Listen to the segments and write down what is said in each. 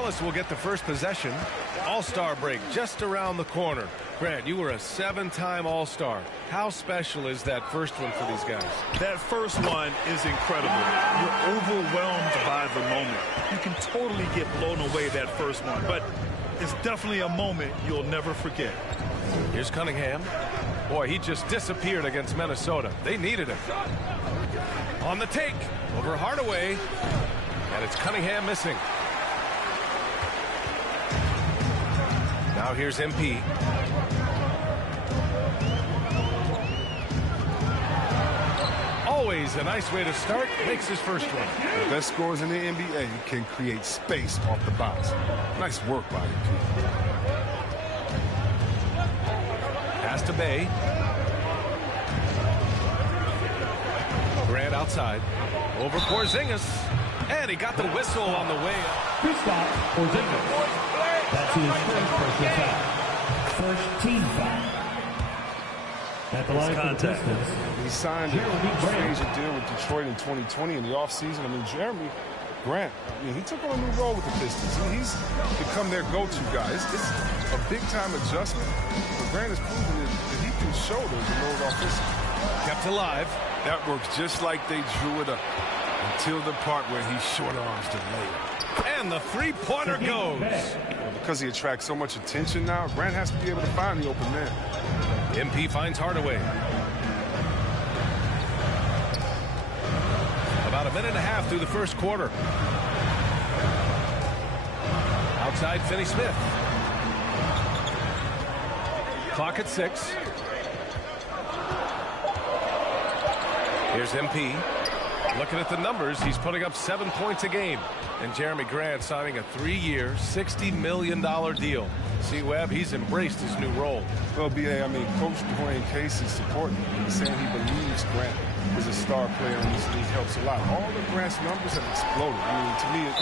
Dallas will get the first possession. All-Star break just around the corner. Grant, you were a 7-time All-Star. How special is that first one for these guys? That first one is incredible. You're overwhelmed by the moment. You can totally get blown away that first one, but it's definitely a moment you'll never forget. Here's Cunningham. Boy, he just disappeared against Minnesota. They needed him. On the take, over Hardaway, and it's Cunningham missing. Now here's MP. Always a nice way to start. Makes his first one. The best scorers in the NBA can create space off the box. Nice work by MP. Pass to Bay. Grant outside. Over Porzingis. And he got the whistle on the way up. Kristaps Porzingis. That's his first personal foul. First team foul. At the line for the Pistons. He signed a stranger deal with Detroit in 2020 in the offseason. I mean, Jeremy Grant, I mean, he took on a new role with the Pistons. He's become their go-to guy. It's a big-time adjustment. But Grant has proven that he can shoulders in those offensive. Kept alive. That works just like they drew it up until the part where he short arms the layup. And the three-pointer goes. Because he attracts so much attention now, Grant has to be able to find the open man. MP finds Hardaway. About a minute and a half through the first quarter. Outside, Finney-Smith. Clock at 6. Here's MP. Looking at the numbers, he's putting up 7 points a game. And Jeremy Grant signing a 3-year, $60 million deal. See, Webb, he's embraced his new role. Well, B.A., I mean, Coach Dwayne Case is supporting him. He's saying he believes Grant is a star player in this league. Helps a lot. All of Grant's numbers have exploded. I mean, to me, it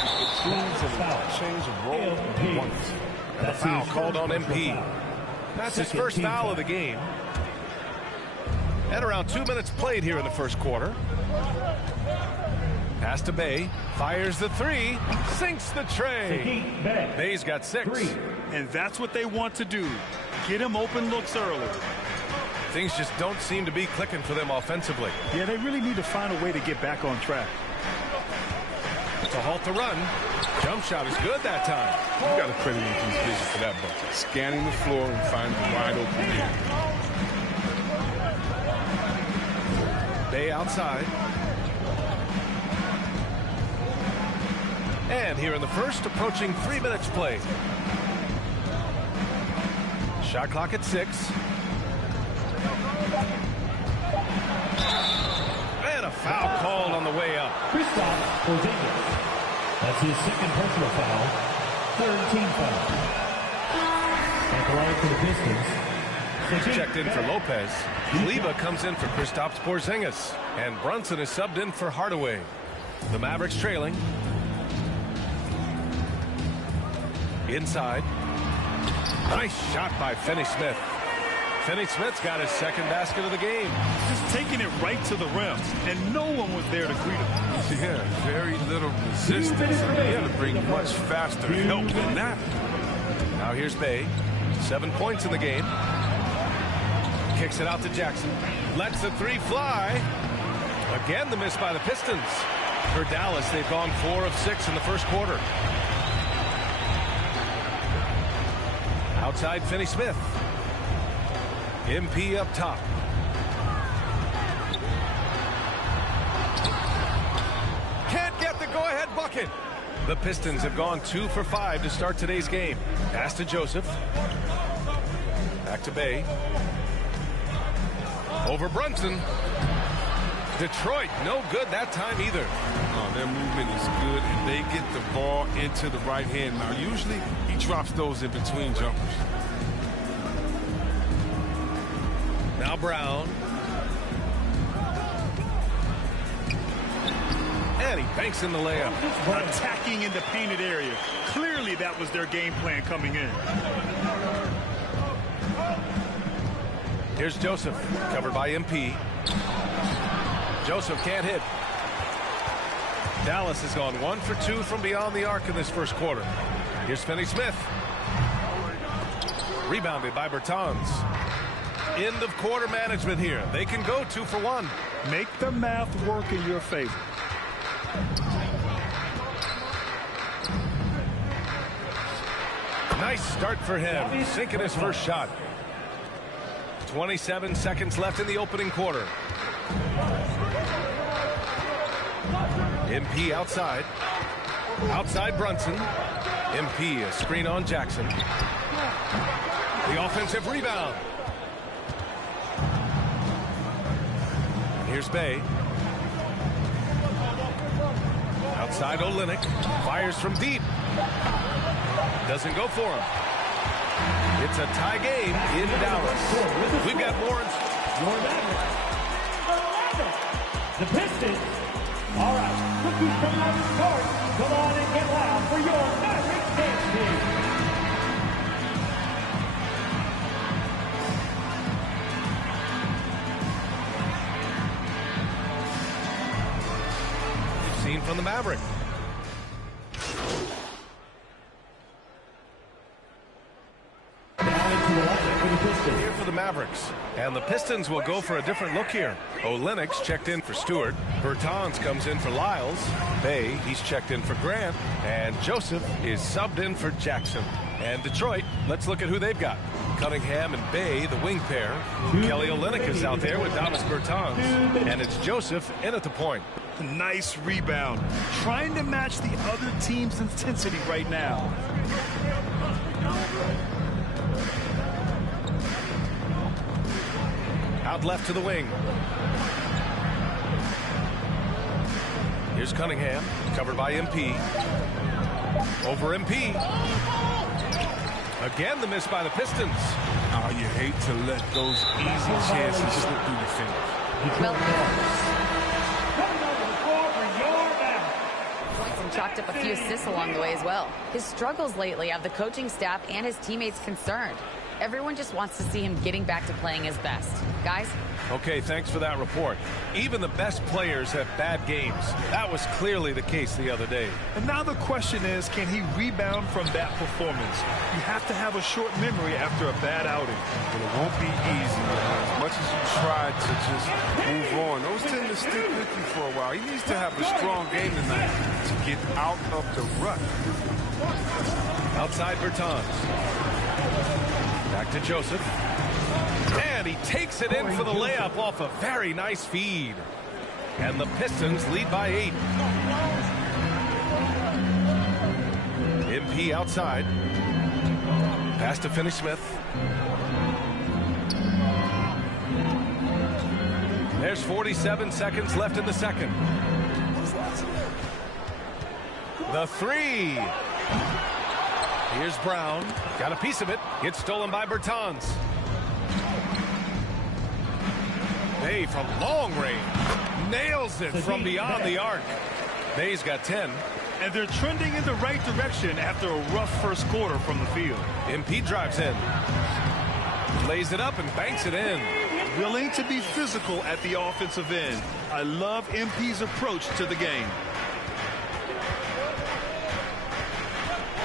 proves that a change of role once. And a foul called on MP. That's his first foul of the game. And around 2 minutes played here in the first quarter. Pass to Bay, fires the three, sinks the tray. Bay's got 6. And that's what they want to do. Get him open looks early. Things just don't seem to be clicking for them offensively. Yeah, they really need to find a way to get back on track. To halt the run. Jump shot is good that time. You got to credit him for his vision for that bucket. Scanning the floor and finding the wide open man. Bay outside. And here in the first, approaching 3 minutes played. Shot clock at 6. And a foul called on the way up. Kristaps Porzingis. That's his second personal foul. Third team foul. At the line for the Pistons. Checked in for Lopez. Leva comes in for Kristaps Porzingis. And Brunson is subbed in for Hardaway. The Mavericks trailing. Inside. Nice shot by Finney-Smith. Finney-Smith's got his second basket of the game. Just taking it right to the rim, and no one was there to greet him. Yeah, very little resistance. He had to bring much faster help than that. Now here's Bay. 7 points in the game. Kicks it out to Jackson. Lets the three fly. Again, the miss by the Pistons. For Dallas, they've gone 4 of 6 in the first quarter. Outside, Finney-Smith. MP up top. Can't get the go-ahead bucket. The Pistons have gone 2 for 5 to start today's game. Pass to Joseph. Back to Bay. Over Brunson. Detroit, no good that time either. Oh, their movement is good, and they get the ball into the right hand. Now, usually, he drops those in between jumpers. Now Brown. And he banks in the layup. Attacking in the painted area. Clearly, that was their game plan coming in. Here's Joseph, covered by MP. Joseph can't hit. Dallas has gone 1 for 2 from beyond the arc in this first quarter. Here's Finney-Smith. Rebounded by Bertans. End of quarter management here. They can go 2 for 1. Make the math work in your favor. Nice start for him, sinking his first shot. 27 seconds left in the opening quarter. MP outside. Outside Brunson. MP a screen on Jackson. The offensive rebound. Here's Bay. Outside Olynyk. Fires from deep. Doesn't go for him. It's a tie game in Dallas. We've got more. The Pistons. All right, cookies coming out of the court. Come on and get loud for your Mavericks dance team. We've seen from the Maverick. Here for the Mavericks. And the Pistons will go for a different look here. Olynyk's checked in for Stewart. Bertans comes in for Lyles. Bay, he's checked in for Grant. And Joseph is subbed in for Jackson. And Detroit, let's look at who they've got. Cunningham and Bay, the wing pair. Kelly Olynyk is out there with Davis Bertans. And it's Joseph in at the point. Nice rebound. Trying to match the other team's intensity right now. Out left to the wing. Here's Cunningham, covered by MP. Over MP. Again, the miss by the Pistons. Oh, you hate to let those easy chances slip through your fingers. Points and chalked up a few assists along the way as well. His struggles lately have the coaching staff and his teammates concerned. Everyone just wants to see him getting back to playing his best. Guys? Okay, thanks for that report. Even the best players have bad games. That was clearly the case the other day. And now the question is, can he rebound from that performance? You have to have a short memory after a bad outing. And it won't be easy. As much as you try to just move on, those tend to stick with you for a while. He needs to have a strong game tonight to get out of the rut. Outside Bertans. Back to Joseph. And he takes it in for the layup off a very nice feed. And the Pistons lead by 8. MP outside. Pass to Finney-Smith. There's 47 seconds left in the second. The three. Here's Brown. Got a piece of it. Gets stolen by Bertans. Bay from long range. Nails it from beyond the arc. Bay's got 10. And they're trending in the right direction after a rough first quarter from the field. MP drives in. Lays it up and banks it in. Willing to be physical at the offensive end. I love MP's approach to the game.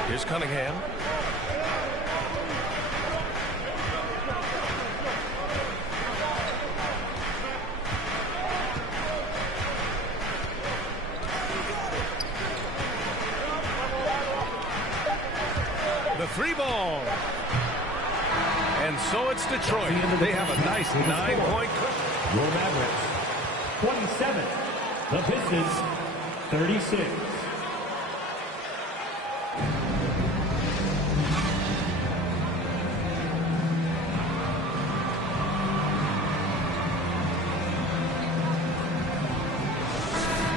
Here's Cunningham. The three ball. And so it's Detroit. They have a nice 9-point cushion. Your Mavericks, 27. The Pistons, 36.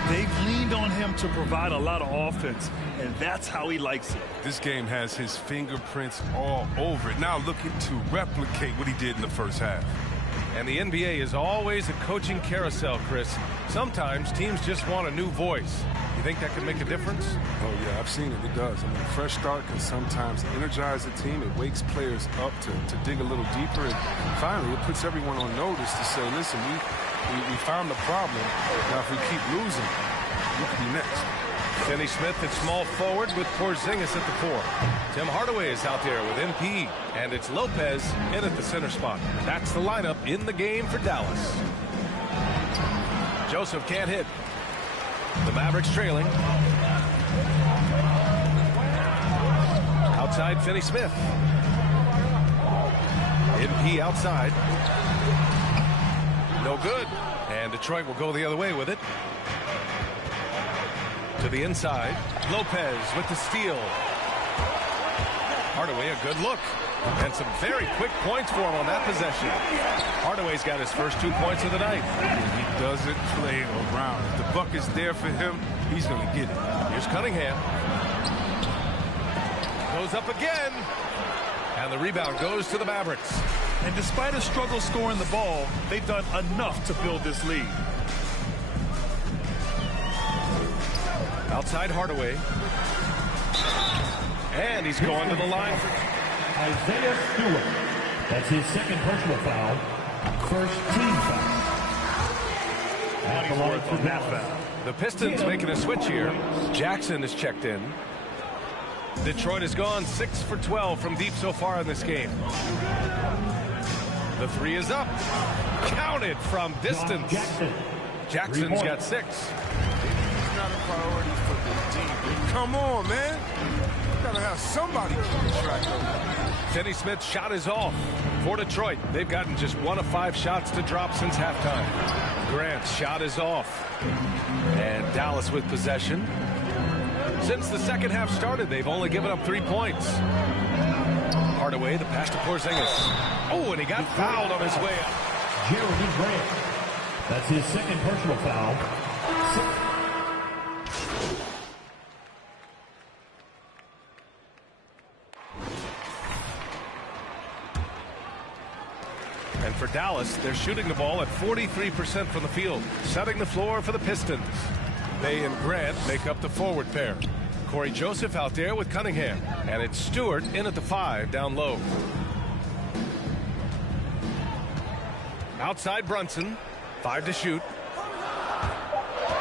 They've leaned on him to provide a lot of offense, and that's how he likes it. This game has his fingerprints all over it. Now looking to replicate what he did in the first half. And the NBA is always a coaching carousel, Chris. Sometimes teams just want a new voice. You think that can make a difference? Oh, yeah, I've seen it. It does. I mean, a fresh start can sometimes energize a team. It wakes players up to dig a little deeper. And finally, it puts everyone on notice to say, listen, we found the problem. Now, if we keep losing, we could be next. Finney Smith at small forward with Porzingis at the 4. Tim Hardaway is out there with MP, and it's Lopez in at the center spot. That's the lineup in the game for Dallas. Joseph can't hit. The Mavericks trailing. Outside Finney Smith. MP outside. No good. And Detroit will go the other way with it. To the inside. Lopez with the steal. Hardaway a good look. And some very quick points for him on that possession. Hardaway's got his first 2 points of the night. He doesn't play around. If the bucket's there for him, he's going to get it. Here's Cunningham. Goes up again. And the rebound goes to the Mavericks. And despite a struggle scoring the ball, they've done enough to build this lead. Outside Hardaway. And he's going to the line. Isaiah Stewart. That's his second personal foul. First team foul. At the line for Dallas. The Pistons making a switch here. Jackson is checked in. Detroit has gone 6 for 12 from deep so far in this game. The 3 is up. Counted from distance. Jackson's got 6. It's not a priority for the team. Come on, man. You gotta have somebody keeping track of it. Finney Smith's shot is off. For Detroit, they've gotten just 1 of 5 shots to drop since halftime. Grant's shot is off. And Dallas with possession. Since the second half started, they've only given up 3 points. Hardaway, the pass to Porzingis. Oh, and he got fouled on his way up. Jeremy Grant. That's his second personal foul. And for Dallas, they're shooting the ball at 43% from the field, setting the floor for the Pistons. Bay and Grant make up the forward pair. Corey Joseph out there with Cunningham. And it's Stewart in at the 5 down low. Outside Brunson. 5 to shoot.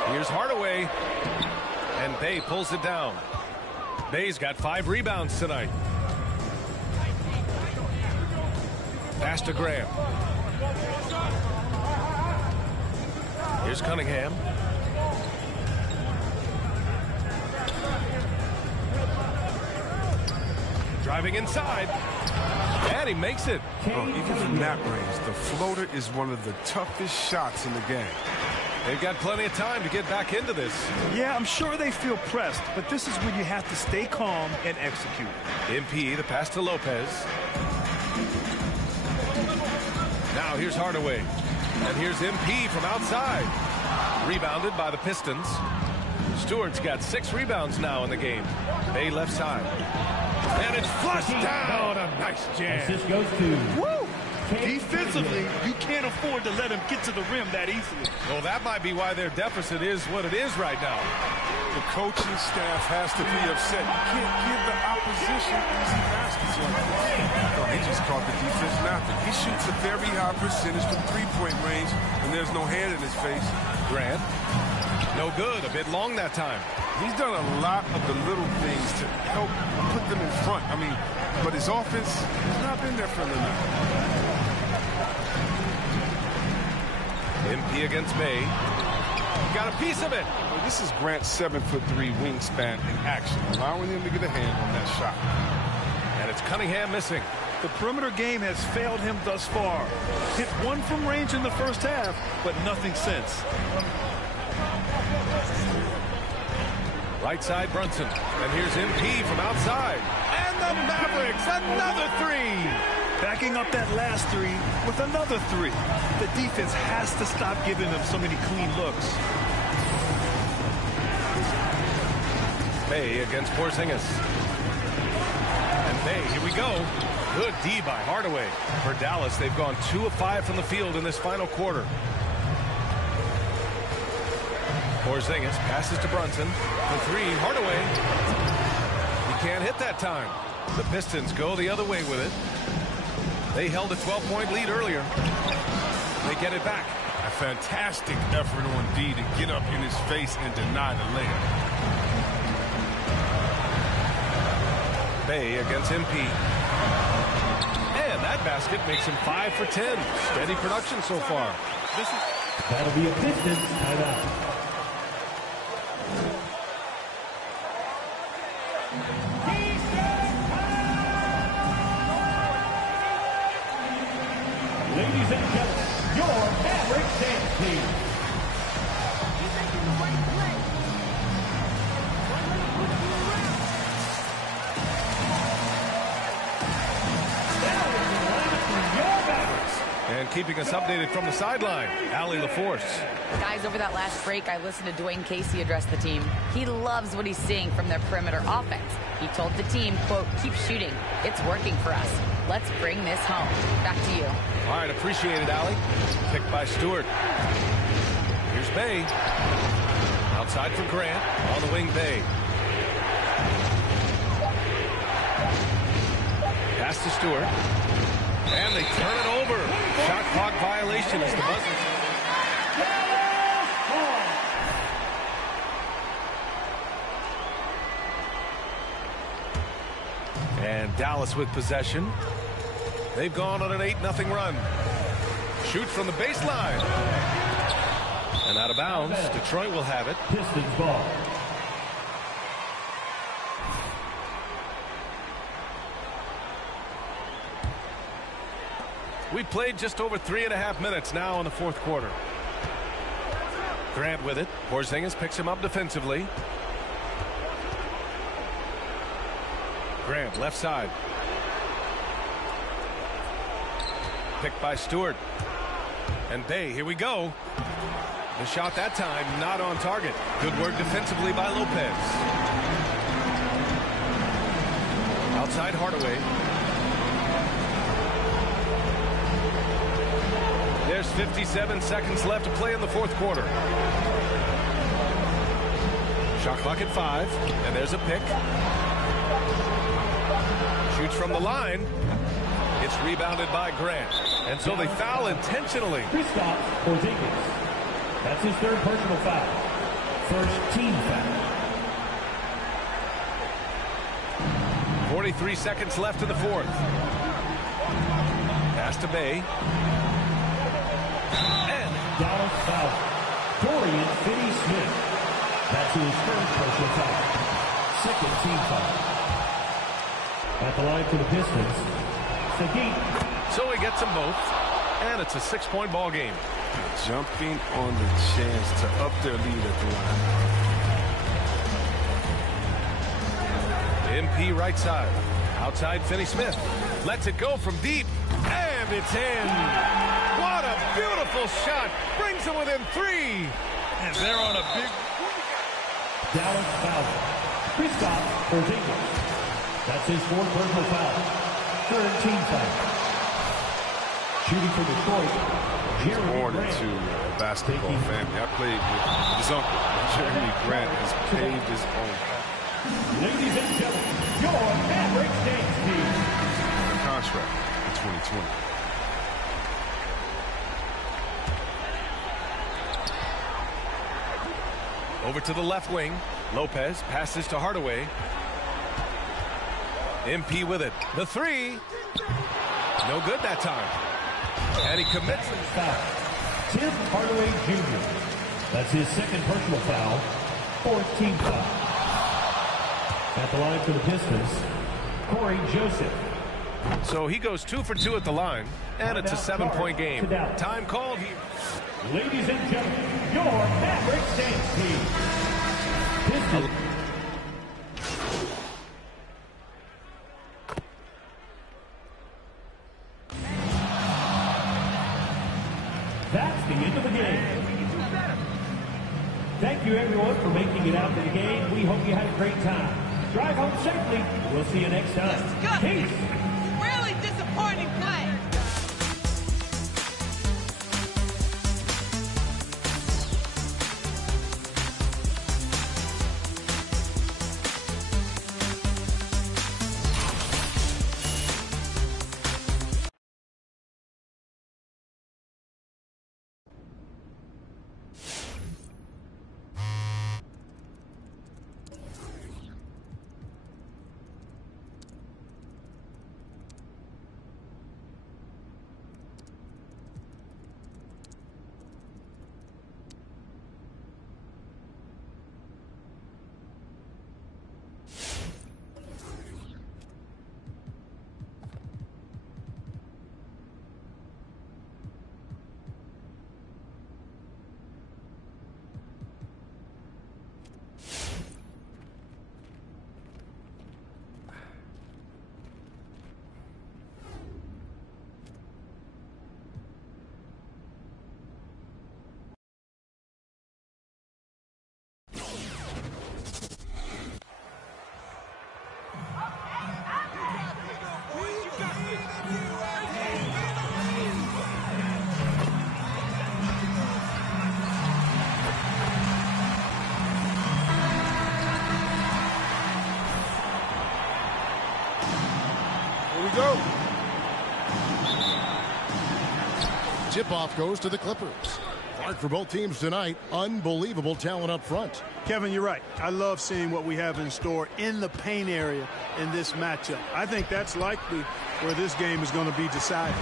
Here's Hardaway. And Bay pulls it down. Bay's got 5 rebounds tonight. Pass to Graham. Here's Cunningham. Driving inside. And he makes it. Even from that range, the floater is one of the toughest shots in the game. They've got plenty of time to get back into this. Yeah, I'm sure they feel pressed, but this is when you have to stay calm and execute. MP, the pass to Lopez. Now here's Hardaway. And here's MP from outside. Rebounded by the Pistons. Stewart's got 6 rebounds now in the game. Bay left side. And it's flushed down. A nice jam. This goes to... Woo! Defensively, you can't afford to let him get to the rim that easily. Well, that might be why their deficit is what it is right now. The coaching staff has to be upset. You can't give the opposition easy baskets like this. Oh, he just caught the defense napping. He shoots a very high percentage from three-point range, and there's no hand in his face. Grant, no good. A bit long that time. He's done a lot of the little things to help put them in front. I mean, but his offense has not been there for him tonight. MP against Bay. Got a piece of it. Well, this is Grant's 7'3" wingspan in action, allowing him to get a hand on that shot. And it's Cunningham missing. The perimeter game has failed him thus far. Hit 1 from range in the first half, but nothing since. Right side Brunson. And here's MP from outside. And the Mavericks, another 3. Backing up that last 3 with another 3. The defense has to stop giving them so many clean looks. Bay against Porzingis. And Bay, here we go. Good D by Hardaway. For Dallas, they've gone 2 of 5 from the field in this final quarter. Porzingis passes to Brunson. The 3, Hardaway. He can't hit that time. The Pistons go the other way with it. They held a 12-point lead earlier. They get it back. A fantastic effort on D to get up in his face and deny the layup. Bay against MP. And that basket makes him 5 for 10. Steady production so far. That'll be a Pistons timeout. Ladies and gentlemen, your Mavericks dance team. He's making the right play. Now it's the line for your Mavericks. And keeping us updated from the sideline, Allie LaForce. Guys, over that last break, I listened to Dwayne Casey address the team. He loves what he's seeing from their perimeter offense. He told the team, quote, keep shooting. It's working for us. Let's bring this home. Back to you. All right, appreciate it, Allie. Picked by Stewart. Here's Bay. Outside for Grant. On the wing, Bay. Pass to Stewart. And they turn it over. Shot clock violation as the buzzer. And Dallas with possession. They've gone on an 8-0 run. Shoot from the baseline. And out of bounds. Detroit will have it. Pistons ball. We've played just over 3.5 minutes now in the fourth quarter. Grant with it. Porzingis picks him up defensively. Grant left side. Picked by Stewart. And Bay, here we go. The shot that time not on target. Good work defensively by Lopez. Outside Hardaway. There's 57 seconds left to play in the fourth quarter. Shot clock at 5. And there's a pick. Shoots from the line. It's rebounded by Grant. And so they foul intentionally. Kristaps Porzingis. That's his third personal foul. First team foul. 43 seconds left in the fourth. Pass to Bay. And Dallas foul. Dorian Finney-Smith. That's his third personal foul. Second team foul. At the line for the Pistons, Sadiq. so he gets them both. And it's a 6-point ball game. Jumping on the chance to up their lead at the line. MP right side. Outside Finney-Smith. Lets it go from deep. And it's in. What a beautiful shot. Brings them within 3. And they're on a big... Dallas foul. Kristaps Porzingis. That's his fourth personal foul. Third team foul. Shooting for Detroit, Jeremy Born Grant. into a basketball family. I played with his uncle. Jeremy Grant has paved his own path. Ladies and gentlemen, your Mavericks dance team. Contract in 2020. Over to the left wing. Lopez passes to Hardaway. MP with it. The 3. No good that time. And he commits it. Foul. Tim Hardaway Jr. That's his second personal foul. Fourth team foul. At the line for the Pistons, Corey Joseph. So he goes 2 for 2 at the line. And it's a 7-point game. Time called here. Ladies and gentlemen, your Mavericks dance team. Pistons. That's the end of the game. Thank you, everyone, for making it out to the game. We hope you had a great time. Drive home safely. We'll see you next time. Peace. Really disappointing play. Go. Tip-off goes to the Clippers. Clark, for both teams tonight, unbelievable talent up front. Kevin, you're right. I love seeing what we have in store in the paint area in this matchup. I think that's likely where this game is going to be decided.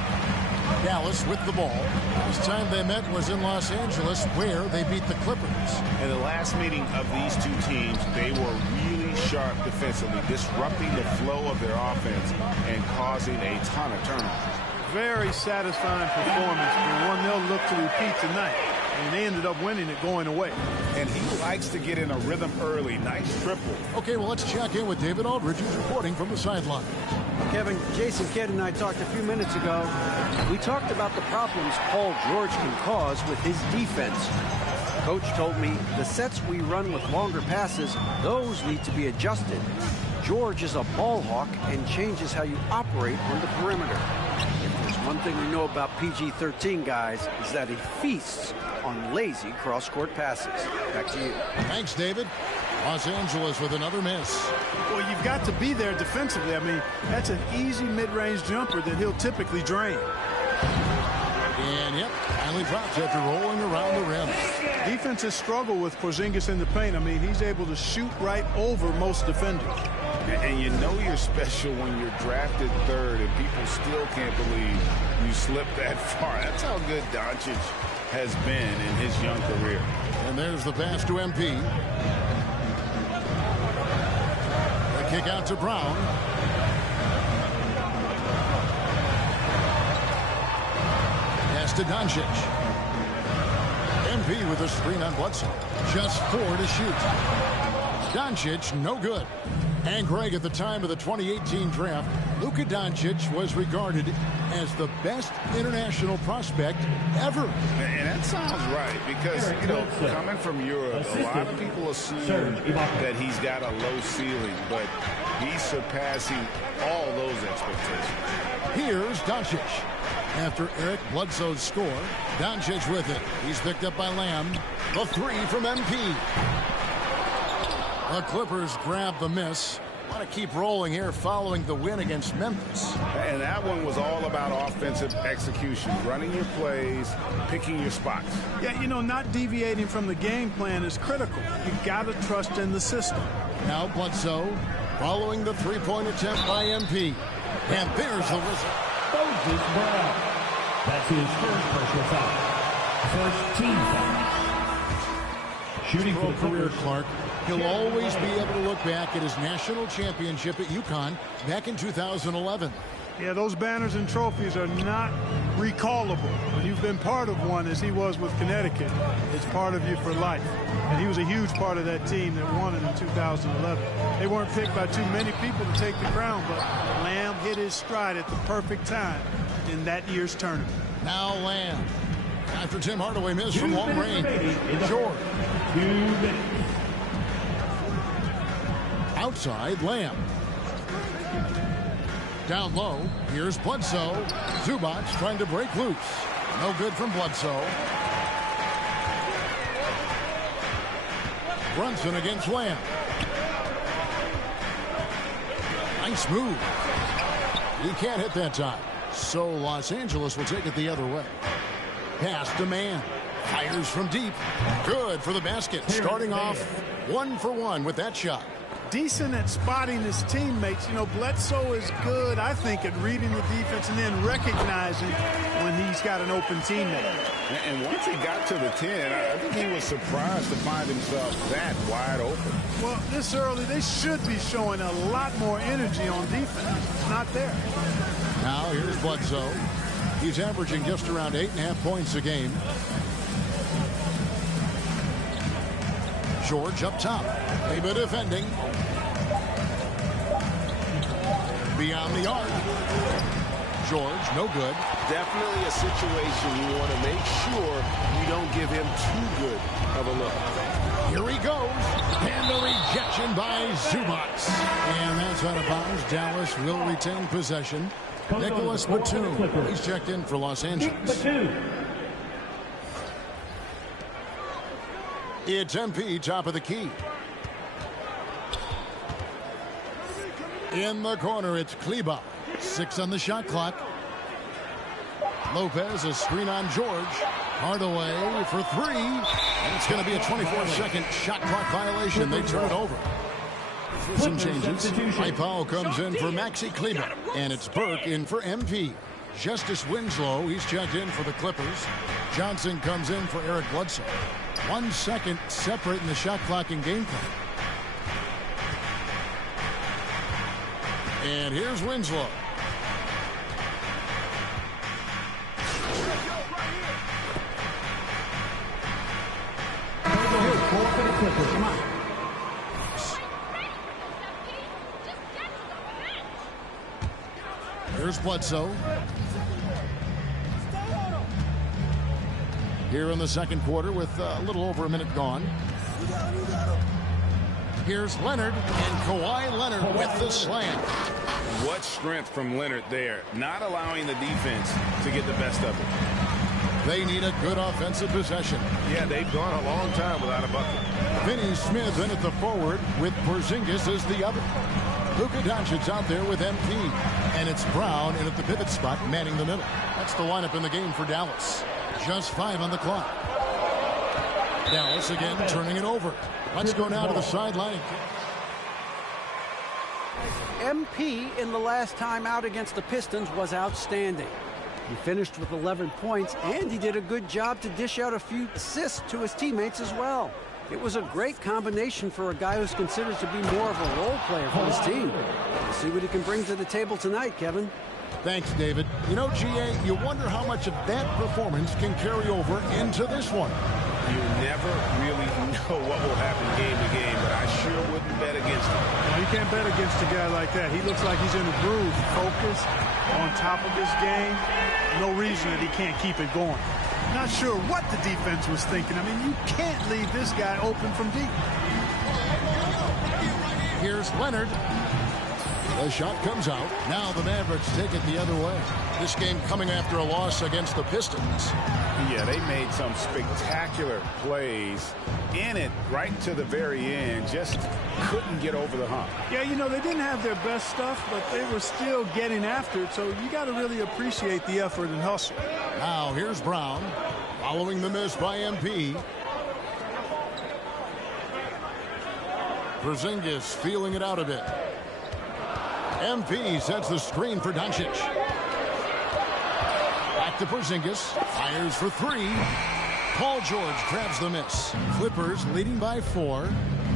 Dallas with the ball. Last time they met was in Los Angeles, where they beat the Clippers. In the last meeting of these two teams, they were really sharp defensively, disrupting the flow of their offense and causing a ton of turnovers. Very satisfying performance, and one they'll look to repeat tonight. And they ended up winning it going away. And he likes to get in a rhythm early. Nice triple. Okay, well, let's check in with David Aldridge, who's reporting from the sideline. Kevin, Jason Kidd and I talked a few minutes ago. We talked about the problems Paul George can cause with his defense. Coach told me the sets we run with longer passes, those need to be adjusted. George is a ball hawk and changes how you operate on the perimeter. If there's one thing we know about PG-13 guys, is that he feasts on lazy cross-court passes. Back to you. Thanks, David. Los Angeles with another miss. Well, you've got to be there defensively. I mean, that's an easy mid-range jumper that he'll typically drain. And, yep, finally drops after rolling around the rim. Defenses struggle with Porzingis in the paint. I mean, he's able to shoot right over most defenders. And you know you're special when you're drafted third and people still can't believe you slipped that far. That's how good Doncic has been in his young career. And there's the pass to MP. The kick out to Brown. Pass to Doncic. MP with a screen on Bledsoe. Just 4 to shoot. Doncic, no good. And Greg, at the time of the 2018 draft, Luka Doncic was regarded as the best international prospect ever. And that sounds right because, you know, coming from Europe, a lot of people assume that he's got a low ceiling, but he's surpassing all those expectations. Here's Doncic. After Eric Bledsoe's score, Doncic with it. He's picked up by Lamb. The 3 from MP. The Clippers grab the miss. Want to keep rolling here following the win against Memphis. And that one was all about offensive execution, running your plays, picking your spots. Yeah, you know, not deviating from the game plan is critical. You got to trust in the system. Now Bledsoe following the three-point attempt by MP. And there's the whistle. Moses Brown. That's his first personal foul. First team foul. Shooting for the career, Clark. He'll always be able to look back at his national championship at UConn back in 2011. Yeah, those banners and trophies are not recallable. When you've been part of one, as he was with Connecticut, it's part of you for life. And he was a huge part of that team that won it in 2011. They weren't picked by too many people to take the crown, but Lamb hit his stride at the perfect time in that year's tournament. Now Lamb. After Tim Hardaway missed from long range. George. 2 minutes. Outside, Lamb. Down low, here's Bledsoe. Zubac trying to break loose. No good from Bledsoe. Brunson against Lamb. Nice move. He can't hit that time. So Los Angeles will take it the other way. Pass to Mann. Fires from deep. Good for the basket. Starting off 1 for 1 with that shot. Decent at spotting his teammates. You know, Bledsoe is good, I think, at reading the defense and then recognizing when he's got an open teammate. And once he got to the 10, I think he was surprised to find himself that wide open. Well, this early, they should be showing a lot more energy on defense. It's not there. Now here's Bledsoe. He's averaging just around 8.5 points a game. George up top. Leba defending. Beyond the arc. George, no good. Definitely a situation you want to make sure you don't give him too good of a look. Here he goes. And the rejection by Zubac. And that's out of bounds. Dallas will retain possession. Nicholas Batum. He's checked in for Los Angeles. It's MP, top of the key. In the corner, it's Kleba. 6 on the shot clock. Lopez, a screen on George. Hardaway for 3. And it's going to be a 24-second shot clock violation. They turn it over. Some changes. Ipow comes in for Maxi Kleba. And it's Burke in for MP. Justice Winslow, he's checked in for the Clippers. Johnson comes in for Eric Bledsoe. 1 second separating the shot clock and game clock. And here's Winslow. Come on. Here's Bledsoe. Here in the second quarter with a little over a minute gone. Here's Leonard, and Kawhi Leonard with the slam. What strength from Leonard there, not allowing the defense to get the best of it. They need a good offensive possession. Yeah, they've gone a long time without a bucket. Finney Smith in at the forward with Porzingis as the other. Luka Doncic's out there with MP. And it's Brown in at the pivot spot, manning the middle. That's the lineup in the game for Dallas. Just 5 on the clock. Dallas again turning it over. Let's go now to the sideline. MP in the last time out against the Pistons was outstanding. He finished with 11 points, and he did a good job to dish out a few assists to his teammates as well. It was a great combination for a guy who's considered to be more of a role player for his team. We'll see what he can bring to the table tonight, Kevin. Thanks, David. You know, GA, you wonder how much of that performance can carry over into this one. You never really know what will happen game to game, but I sure wouldn't bet against him. No, you can't bet against a guy like that. He looks like he's in a groove, focused, on top of his game. No reason that he can't keep it going. Not sure what the defense was thinking. I mean, you can't leave this guy open from deep. Here's Leonard. The shot comes out. Now the Mavericks take it the other way. This game coming after a loss against the Pistons. Yeah, they made some spectacular plays in it right to the very end. Just couldn't get over the hump. Yeah, you know, they didn't have their best stuff, but they were still getting after it. So you got to really appreciate the effort and hustle. Now here's Brown following the miss by MP. Porzingis feeling it out a bit. MP sets the screen for Doncic. Back to Porzingis. Fires for 3. Paul George grabs the miss. Clippers leading by 4.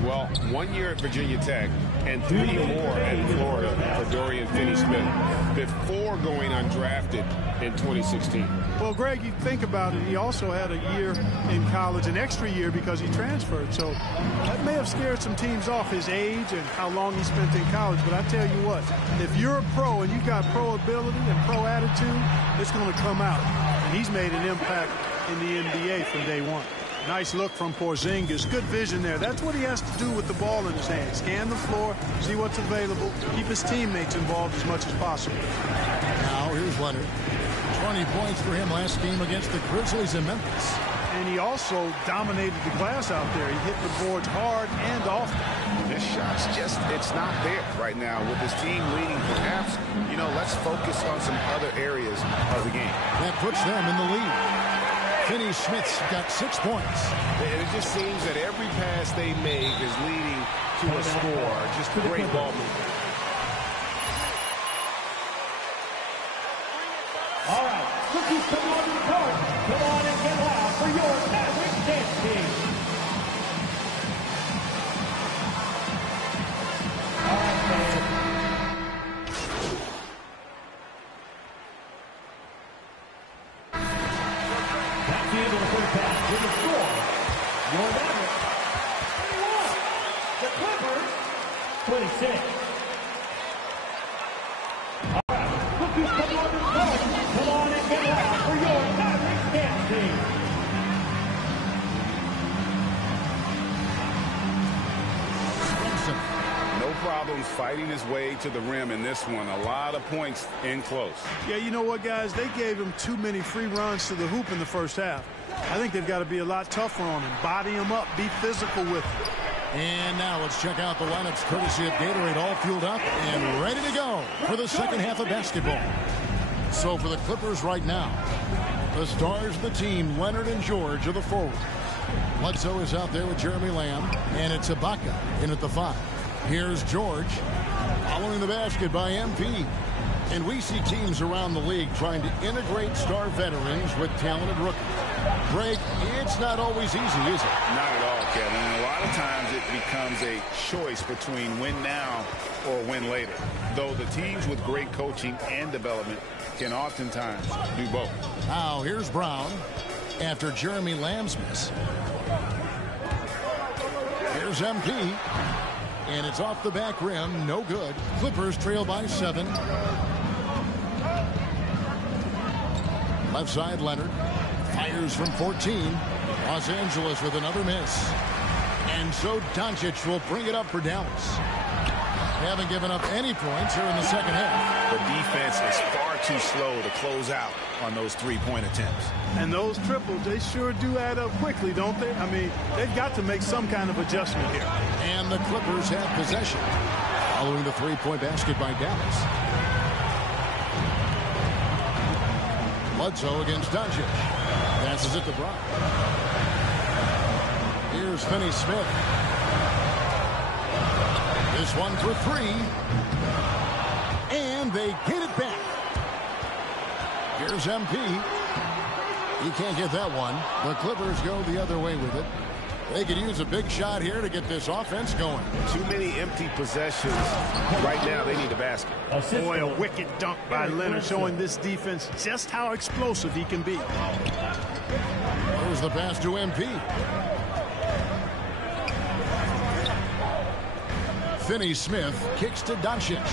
Well, 1 year at Virginia Tech and 3 more at Florida for Dorian Finney-Smith before going undrafted in 2016. Well, Greg, you think about it, he also had a year in college, an extra year because he transferred. So that may have scared some teams off, his age and how long he spent in college. But I tell you what, if you're a pro and you've got pro ability and pro attitude, it's going to come out. And he's made an impact in the NBA from day one. Nice look from Porzingis. Good vision there. That's what he has to do with the ball in his hand. Scan the floor, see what's available, keep his teammates involved as much as possible. Now here's Leonard. 20 points for him last game against the Grizzlies in Memphis. And he also dominated the glass out there. He hit the boards hard and often. This shot's just, it's not there right now. With his team leading, perhaps, you know, let's focus on some other areas of the game. That puts them in the lead. Finney-Smith's got 6 points. And it just seems that every pass they make is leading to a score. Just great ball movement. All right, rookies, come on to the court. Come on and get loud for your Mavericks dance team. All right, fans. Back to you in the first half with the score. Your Mavericks, 21. The Clippers, 26. All right, rookies, come on to the court. Come on and get loud for your Mavericks dance team. No problems fighting his way to the rim in this one. A lot of points in close. Yeah, you know what, guys? They gave him too many free runs to the hoop in the first half. I think they've got to be a lot tougher on him. Body him up. Be physical with him. And now let's check out the lineups courtesy of Gatorade, all fueled up and ready to go for the second half of basketball. So for the Clippers right now, the stars of the team, Leonard and George, are the forwards. Bledsoe is out there with Jeremy Lamb, and it's Ibaka in at the 5. Here's George following the basket by MP. And we see teams around the league trying to integrate star veterans with talented rookies. Greg, it's not always easy, is it? Not at all, Kevin. And a lot of times it becomes a choice between win now or win later. Though the teams with great coaching and development can oftentimes do both. Now here's Brown after Jeremy Lamb's miss. Here's MP. And it's off the back rim. No good. Clippers trail by 7. Left side, Leonard. Fires from 14. Los Angeles with another miss. And so Doncic will bring it up for Dallas. They haven't given up any points here in the second half. The defense is far too slow to close out on those three-point attempts. And those triples, they sure do add up quickly, don't they? I mean, they've got to make some kind of adjustment here. And the Clippers have possession following the three-point basket by Dallas. Bledsoe against Doncic. Passes it to Brown. Here's Finney-Smith. This one for 3. And they get it back. Here's MP. He can't get that one. The Clippers go the other way with it. They could use a big shot here to get this offense going. Too many empty possessions. Right now, they need a basket. Boy, a wicked dunk by Leonard, showing this defense just how explosive he can be. There's the pass to MP. Finney-Smith kicks to Doncic.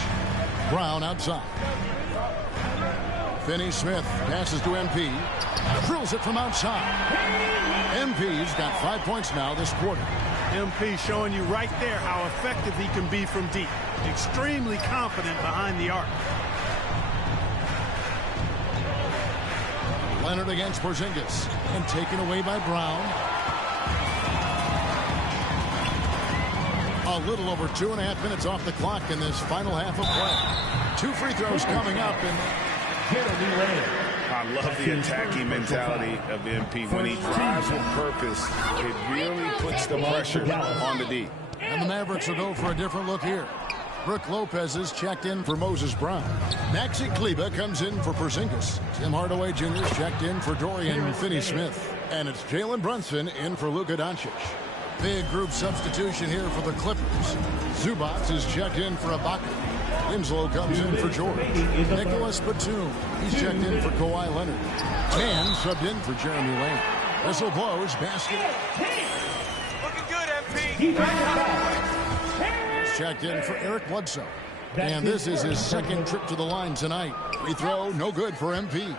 Brown outside. Finney-Smith passes to MP. Drills it from outside. MP's got 5 points now this quarter. MP showing you right there how effective he can be from deep. Extremely confident behind the arc. Leonard against Porzingis. And taken away by Brown. A little over 2.5 minutes off the clock in this final half of play. 2 free throws coming up. And I love the attacking mentality of MP. When he drives with purpose, it really puts the pressure on the D. And the Mavericks will go for a different look here. Brooke Lopez is checked in for Moses Brown. Maxi Kleber comes in for Porzingis. Tim Hardaway Jr. is checked in for Dorian Finney-Smith. And it's Jalen Brunson in for Luka Doncic. Big group substitution here for the Clippers. Zubac is checked in for Ibaka. Winslow comes in for George. Nicholas Batum, he's checked in for Kawhi Leonard. And subbed in for Jeremy Lamb. Whistle blows, basket. Looking good, MP. He's checked in for Eric Bledsoe. And this is his second trip to the line tonight. Free throw, no good for MP.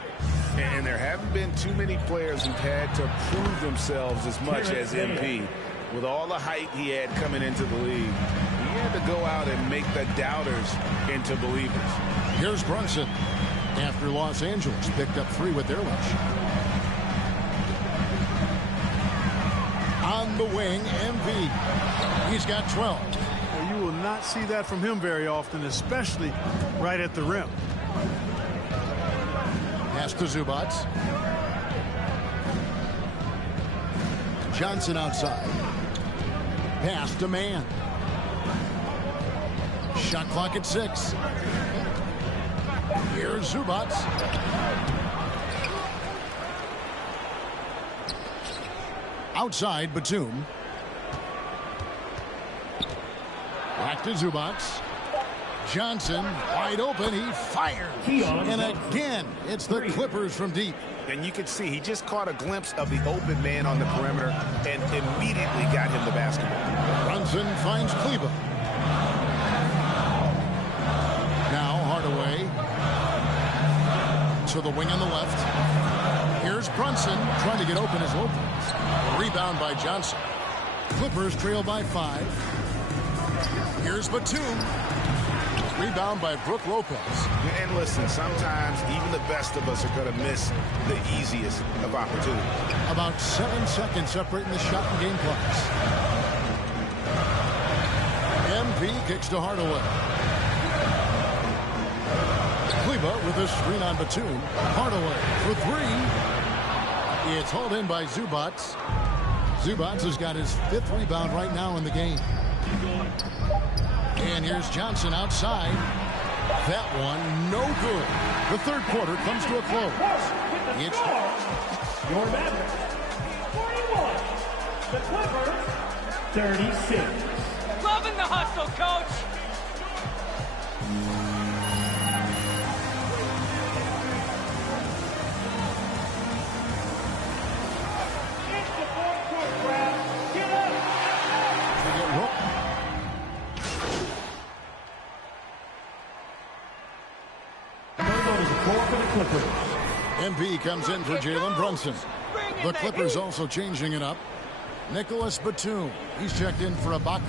And there haven't been too many players who've had to prove themselves as much as MP. With all the hype he had coming into the league, he had to go out and make the doubters into believers. Here's Brunson after Los Angeles picked up 3 with their lunch. On the wing, MP. He's got 12. Well, you will not see that from him very often, especially right at the rim. Pass to Zubac. Johnson outside. Pass to Mann. Shot clock at 6. Here's Zubac. Outside, Batum. Back to Zubac. Johnson, wide open, he fires. And again, it's the Clippers from deep. And you can see he just caught a glimpse of the open man on the perimeter and immediately got him the basketball. Brunson finds Kleber. Now Hardaway to the wing on the left. Here's Brunson trying to get open as Lopez. Rebound by Johnson. Clippers trail by 5. Here's Batum. Rebound by Brook Lopez. And listen, sometimes even the best of us are going to miss the easiest of opportunities. About 7 seconds separating the shot and game clocks. MP kicks to Hardaway. Kleba with a screen on Batum. Hardaway for three. It's hauled in by Zubac. Zubac has got his 5th rebound right now in the game. And here's Johnson outside. That one, no good. The third quarter comes to a close. It's your Mavericks, 41. The Clippers, 36. Loving the hustle, coach. MP comes in for Jalen Brunson. The Clippers also changing it up. Nicholas Batum, he's checked in for Ibaka.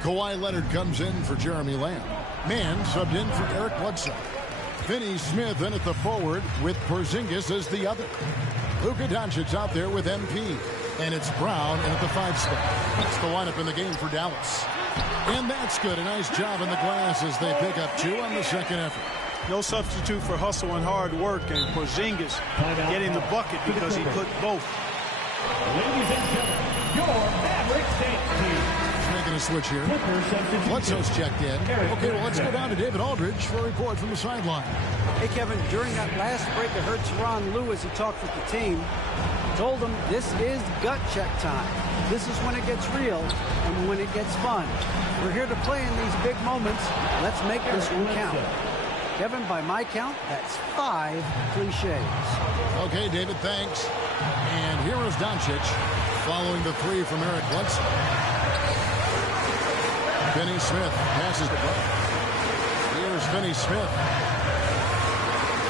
Kawhi Leonard comes in for Jeremy Lamb. Mann subbed in for Eric Bledsoe. Finney Smith in at the forward with Porzingis as the other. Luka Doncic out there with MP. And it's Brown in at the 5 spot. That's the lineup in the game for Dallas. And that's good. A nice job in the glass as they pick up 2 on the second effort. No substitute for hustle and hard work, and Porzingis getting the bucket because he put both. Ladies and gentlemen, your Mavericks dance team. He's making a switch here. Bledsoe's checked in. Okay, well, let's go down to David Aldridge for a report from the sideline. Hey, Kevin, during that last break, I heard Tyronn Lue as he talked with the team. Told them this is gut check time. This is when it gets real and when it gets fun. We're here to play in these big moments. Let's make this one count. Kevin, by my count, that's 5 cliches. Okay, David, thanks. And here is Doncic following the 3 from Eric Bledsoe. Finney Smith passes the ball. Here's Finney Smith.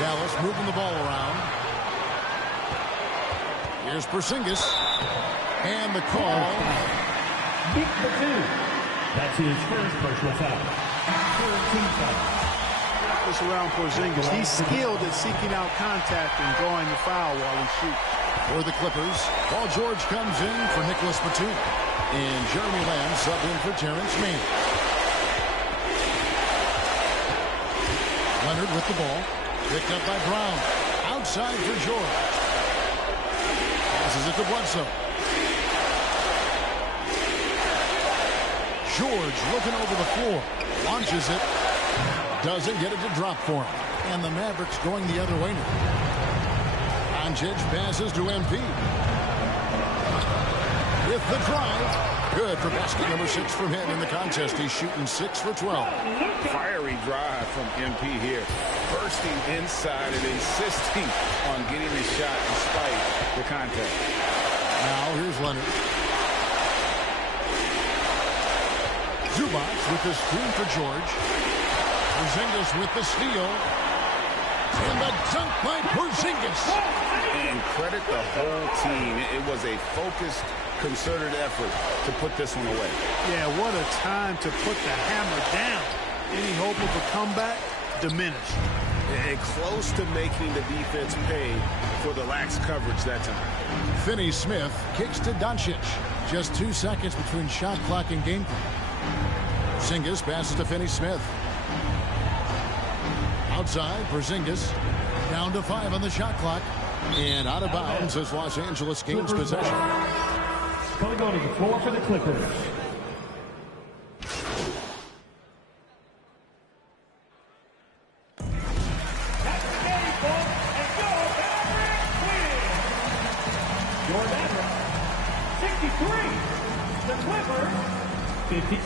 Dallas moving the ball around. Here's Porzingis. And the call. Big Batum. That's his first personal foul. 13 fouls. Around Porzingis. He's skilled at seeking out contact and drawing the foul while he shoots. For the Clippers, Paul George comes in for Nicholas Batum. And Jeremy Lamb subbed in for Terrence Mann. Leonard with the ball. Picked up by Brown. Outside for George. Passes it to Bledsoe. George looking over the floor. Launches it. Doesn't get it to drop for him. And the Mavericks going the other way now. Doncic passes to MP. With the drive. Good for basket number 6 from him in the contest. He's shooting 6 for 12. Fiery drive from MP here. Bursting inside and insisting on getting the shot despite the contact. Now here's Leonard. Zubac with the screen for George. Porzingis with the steal. And the dunk by Porzingis. And credit the whole team. It was a focused, concerted effort to put this one away. Yeah, what a time to put the hammer down. Any hope of a comeback diminished. And close to making the defense pay for the lax coverage that time. Finney Smith kicks to Doncic. Just 2 seconds between shot clock and game clock. Porzingis passes to Finney Smith. Outside, Porzingis down to 5 on the shot clock. And out of bounds as Los Angeles gains possession. Going to the floor for the Clippers. That's the game, folks. And your Mavericks win. Your Mavericks, 63. The Clippers, 50.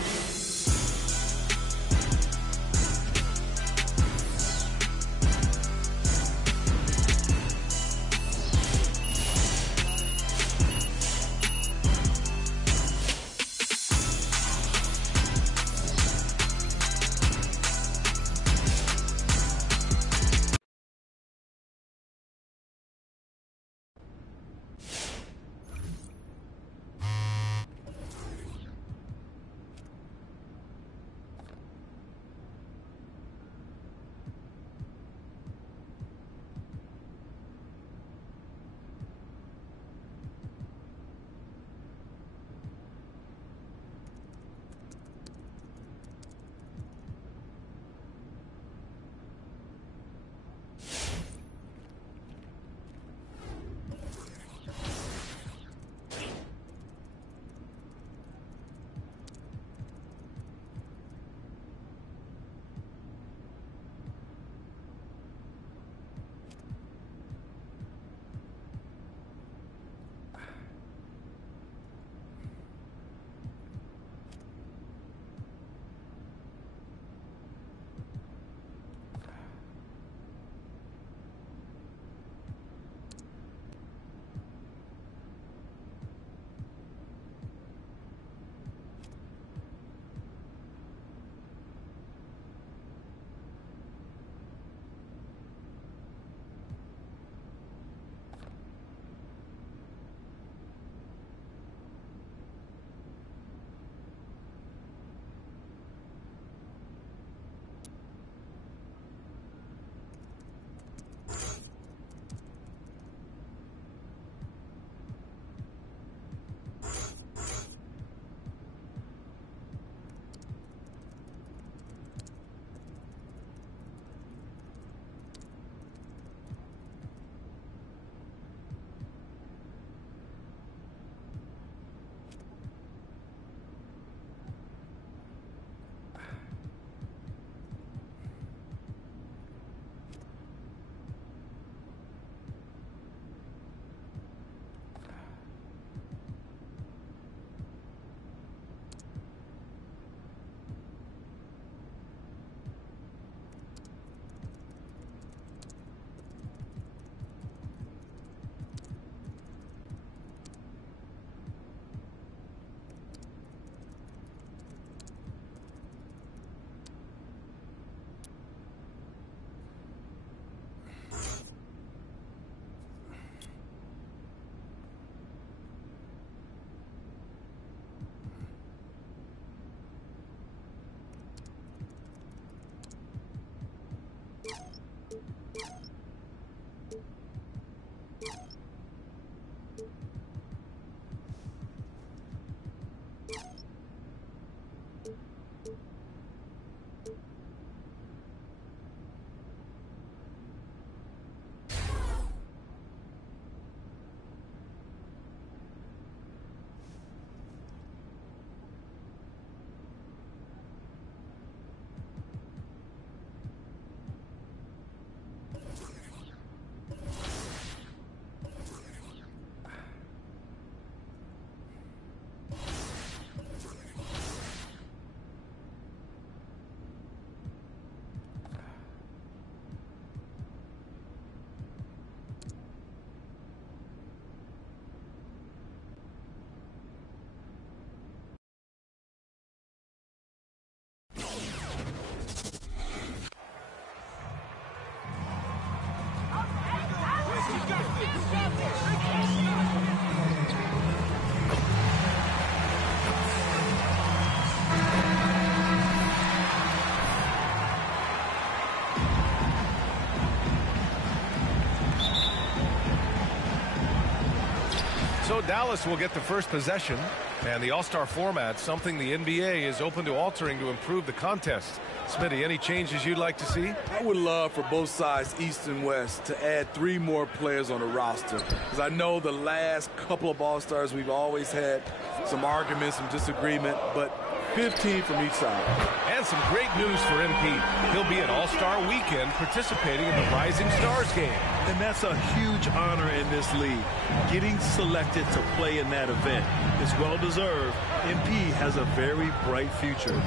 So Dallas will get the first possession. And the All-Star format, something the NBA is open to altering to improve the contest. Smitty, any changes you'd like to see? I would love for both sides, East and West, to add 3 more players on the roster. Because I know the last couple of All-Stars, we've always had some arguments, some disagreement, but 15 from each side. And some great news for MP. He'll be at All-Star Weekend participating in the Rising Stars game. And that's a huge honor in this league. Getting selected to play in that event is well-deserved. MP has a very bright future.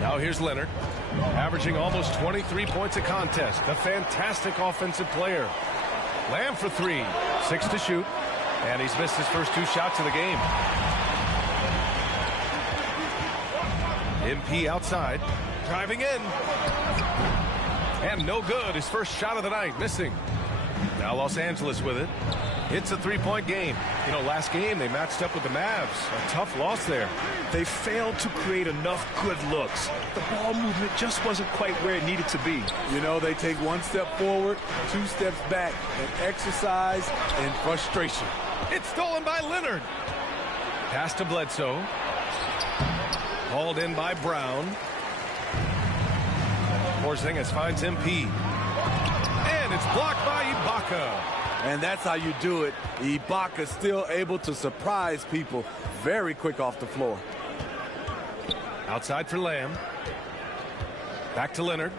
Now here's Leonard, averaging almost 23 points a contest. A fantastic offensive player. Lamb for 3, 6 to shoot, and he's missed his first 2 shots of the game. MP outside, driving in. And no good, his first shot of the night, missing. Now Los Angeles with it. It's a 3-point game. You know, last game they matched up with the Mavs. A tough loss there. They failed to create enough good looks. The ball movement just wasn't quite where it needed to be. You know, they take 1 step forward, 2 steps back, and exercise and frustration. It's stolen by Leonard. Pass to Bledsoe. Hauled in by Brown. Porzingis finds MP. And it's blocked by Ibaka. And that's how you do it. Ibaka still able to surprise people very quick off the floor. Outside for Lamb. Back to Leonard.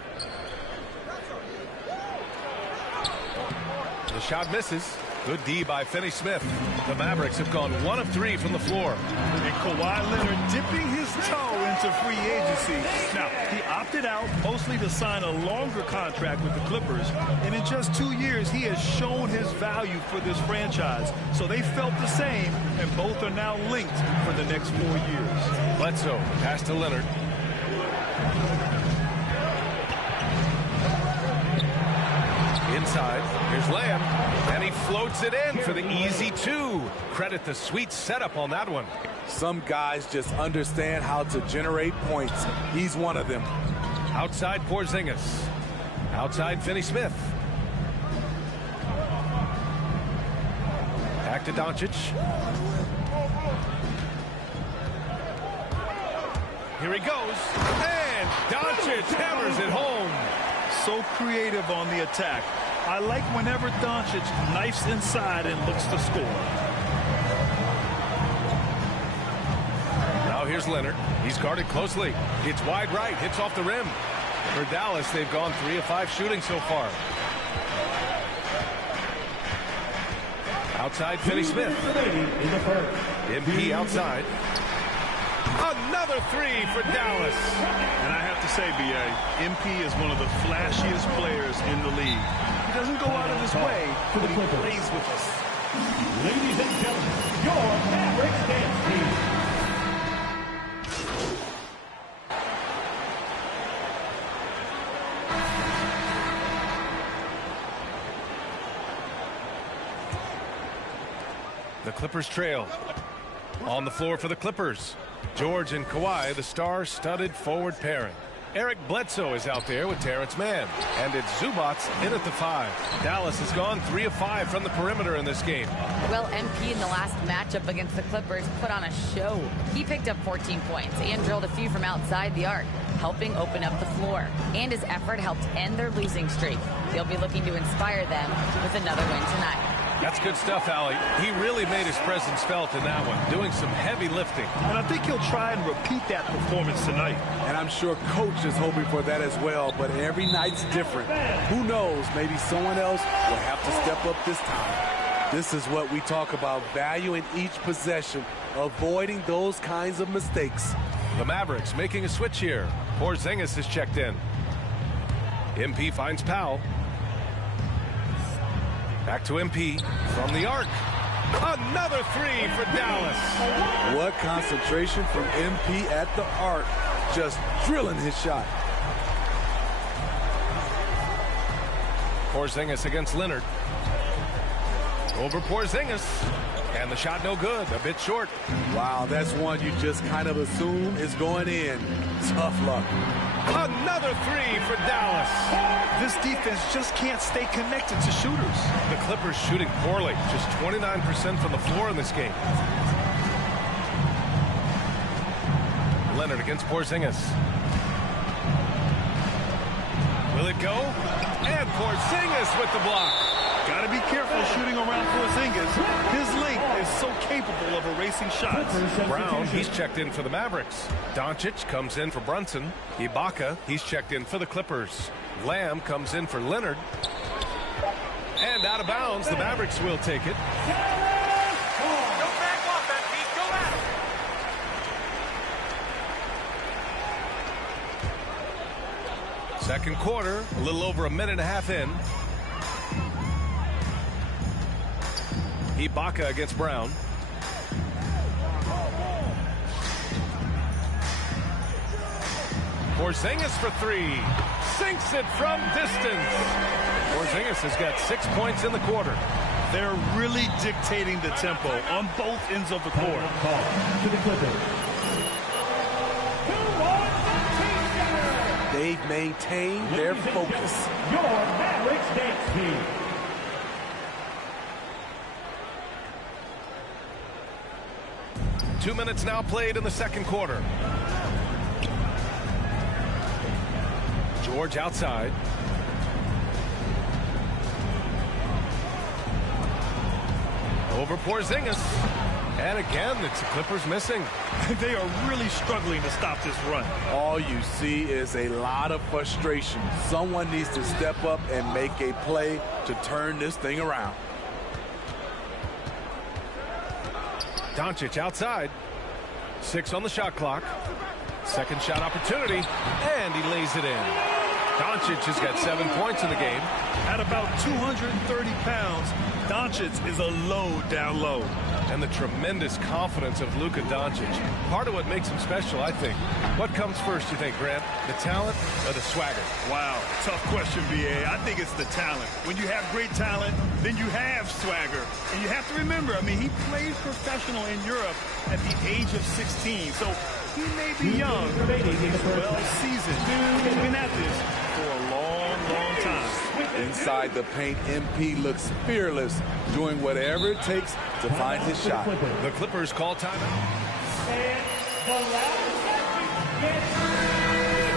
The shot misses. Good D by Finney-Smith. The Mavericks have gone 1 of 3 from the floor. And Kawhi Leonard dipping his toe into free agency. Now, he opted out mostly to sign a longer contract with the Clippers. And in just 2 years, he has shown his value for this franchise. So they felt the same, and both are now linked for the next 4 years. Bledsoe, pass to Leonard. Inside, here's Lamb, and he floats it in for the easy 2. Credit the sweet setup on that one. Some guys just understand how to generate points. He's one of them. Outside Porzingis. Outside Finney-Smith. Back to Doncic. Here he goes, and Doncic hammers it home. So creative on the attack. I like whenever Doncic knifes inside and looks to score. Now here's Leonard. He's guarded closely. It's wide right. Hits off the rim. For Dallas, they've gone 3 of 5 shooting so far. Outside Finney-Smith. MP outside. Another 3 for Dallas. And I have to say, B.A., MP is one of the flashiest players in the league. He doesn't go out of his way, but he plays with us. Ladies and gentlemen, your Mavericks dance team. The Clippers trail. On the floor for the Clippers, George and Kawhi, the star-studded forward pairing. Eric Bledsoe is out there with Terrence Mann. And it's Zubac in at the 5. Dallas has gone 3 of 5 from the perimeter in this game. Well, MP in the last matchup against the Clippers put on a show. He picked up 14 points and drilled a few from outside the arc, helping open up the floor. And his effort helped end their losing streak. He'll be looking to inspire them with another win tonight. That's good stuff, Allie. He really made his presence felt in that one, doing some heavy lifting. And I think he'll try and repeat that performance tonight. And I'm sure Coach is hoping for that as well, but every night's different. Who knows, maybe someone else will have to step up this time. This is what we talk about, valuing each possession, avoiding those kinds of mistakes. The Mavericks making a switch here. Porzingis is checked in. MP finds Powell. Back to MP from the arc. Another 3 for Dallas. What concentration from MP at the arc. Just drilling his shot. Porzingis against Leonard. Over Porzingis. And the shot no good, a bit short. Wow, that's one you just kind of assume is going in. Tough luck. Another three for Dallas. This defense just can't stay connected to shooters. The Clippers shooting poorly, just 29% from the floor in this game. Leonard against Porzingis. Will it go? And Porzingis with the block. Got to be careful shooting around Porzingis. His length is so capable of erasing shots. Brown, he's checked in for the Mavericks. Doncic comes in for Brunson. Ibaka, he's checked in for the Clippers. Lamb comes in for Leonard. And out of bounds, the Mavericks will take it. Second quarter, a little over a minute and a half in. Ibaka against Brown. Porzingis for three. Sinks it from distance. Porzingis has got 6 points in the quarter. They're really dictating the tempo on both ends of the court. To the Clippers. They've maintained their focus. Your Mavericks dance team. Two minutes now played in the second quarter. George outside. Over Porzingis. And again, it's the Clippers missing. They are really struggling to stop this run. All you see is a lot of frustration. Someone needs to step up and make a play to turn this thing around. Doncic outside. 6 on the shot clock. Second shot opportunity. And he lays it in. Doncic has got 7 points in the game. At about 230 pounds, Doncic is a load down low. And the tremendous confidence of Luka Doncic. Part of what makes him special, I think. What comes first, you think, Grant? The talent or the swagger? Wow, tough question, B.A. I think it's the talent. When you have great talent, then you have swagger. And you have to remember, I mean, he played professional in Europe at the age of 16. So he may be young, but he's well seasoned. He's been at this for a long, long time. Inside the paint, MP looks fearless, doing whatever it takes to find his shot. The Clippers call timeout.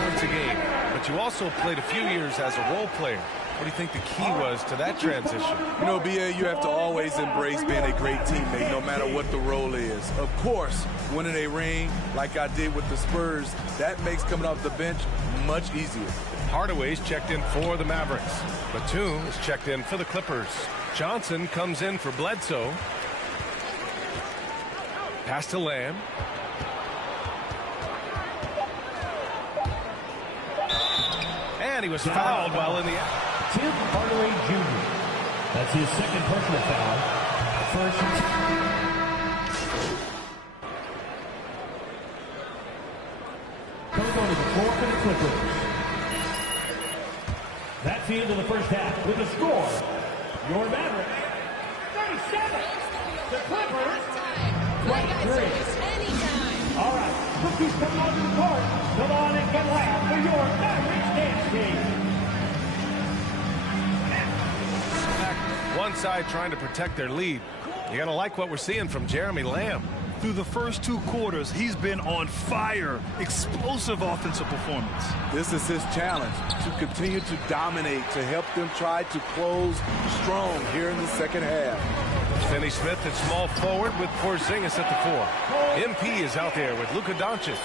Points a game, but you also played a few years as a role player. What do you think the key was to that transition? You know, B.A., you have to always embrace being a great teammate, no matter what the role is. Of course, winning a ring like I did with the Spurs, that makes coming off the bench much easier. Hardaway's checked in for the Mavericks. Batum is checked in for the Clippers. Johnson comes in for Bledsoe. Pass to Lamb. And he was fouled while in the act. Tim Hardaway Jr. That's his second personal foul. First. Goes on to the floor for the Clippers. That's the end of the first half with a score. Your Mavericks, 37. The Clippers, 23. All right, rookies coming onto the court. Come on and get loud for your Mavericks dance team. One side trying to protect their lead. You gotta like what we're seeing from Jeremy Lamb. Through the first 2 quarters, he's been on fire. Explosive offensive performance. This is his challenge, to continue to dominate, to help them try to close strong here in the second half. Finney Smith at small forward with Porzingis at the 4. MP is out there with Luka Doncic.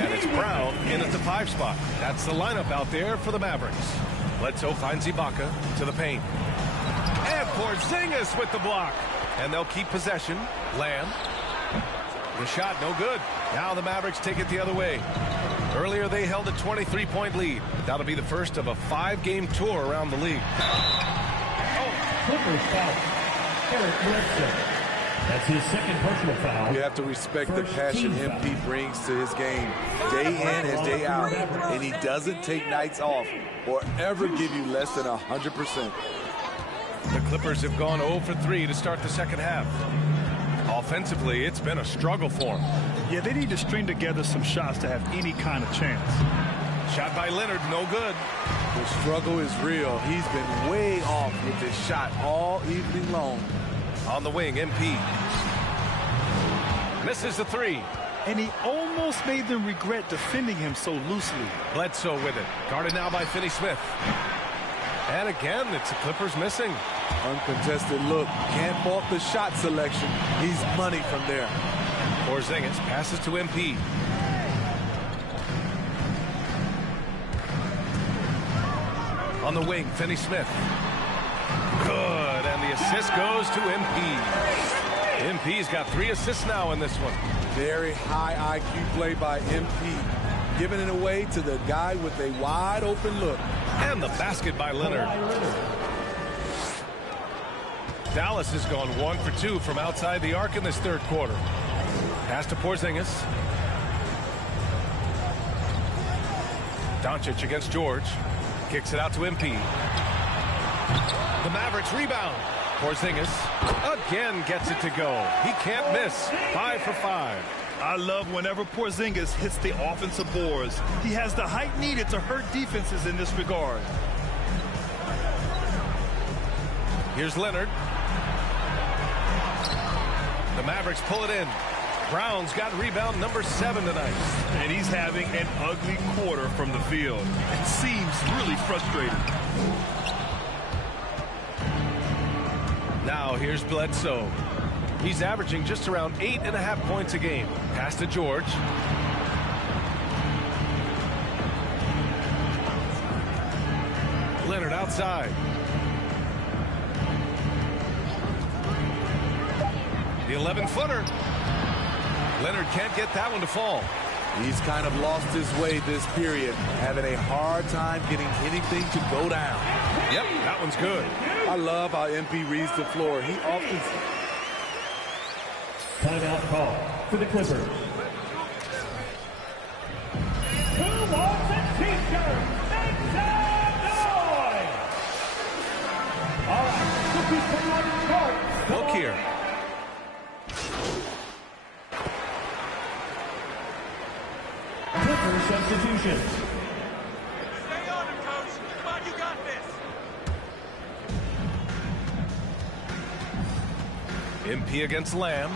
And it's Brown in at the 5 spot. That's the lineup out there for the Mavericks. Bledsoe finds Ibaka to the paint. And Porzingis with the block. And they'll keep possession. Lamb. The shot no good. Now the Mavericks take it the other way. Earlier they held a 23-point lead. That'll be the first of a 5-game tour around the league. Clippers foul. Eric Bledsoe. That's his second personal foul. You have to respect the passion MP brings to his game day in and day out. And he doesn't take nights off or ever give you less than 100%. The Clippers have gone 0 for 3 to start the second half. Offensively, it's been a struggle for them. Yeah, they need to string together some shots to have any kind of chance. Shot by Leonard, no good. The struggle is real. He's been way off with his shot all evening long. On the wing, MP. Misses the three. And he almost made them regret defending him so loosely. Bledsoe with it. Guarded now by Finney-Smith. And again, it's the Clippers missing. Uncontested look. Can't fault the shot selection. He's money from there. Porzingis passes to MP. On the wing, Finney-Smith. Good, and the assist goes to MP. MP's got 3 assists now in this one. Very high IQ play by MP. Giving it away to the guy with a wide open look. And the basket by Leonard. Dallas has gone 1 for 2 from outside the arc in this third quarter. Pass to Porzingis. Doncic against George. Kicks it out to MP. The Mavericks rebound. Porzingis again gets it to go. He can't miss. 5 for 5. I love whenever Porzingis hits the offensive boards. He has the height needed to hurt defenses in this regard. Here's Leonard. The Mavericks pull it in. Brown's got rebound number 7 tonight. And he's having an ugly quarter from the field. It seems really frustrating. Now here's Bledsoe. He's averaging just around 8.5 points a game. Pass to George. Leonard outside. The 11-footer. Leonard can't get that one to fall. He's kind of lost his way this period, having a hard time getting anything to go down. Yep, that one's good. I love how MP reads the floor. He often... Timeout call for the Clippers. Who wants a t-shirt? Make some noise! All right, cookies come out of the court. Look here. Clippers substitution. Stay on it, coach. Come on, you got this. MP against Lamb.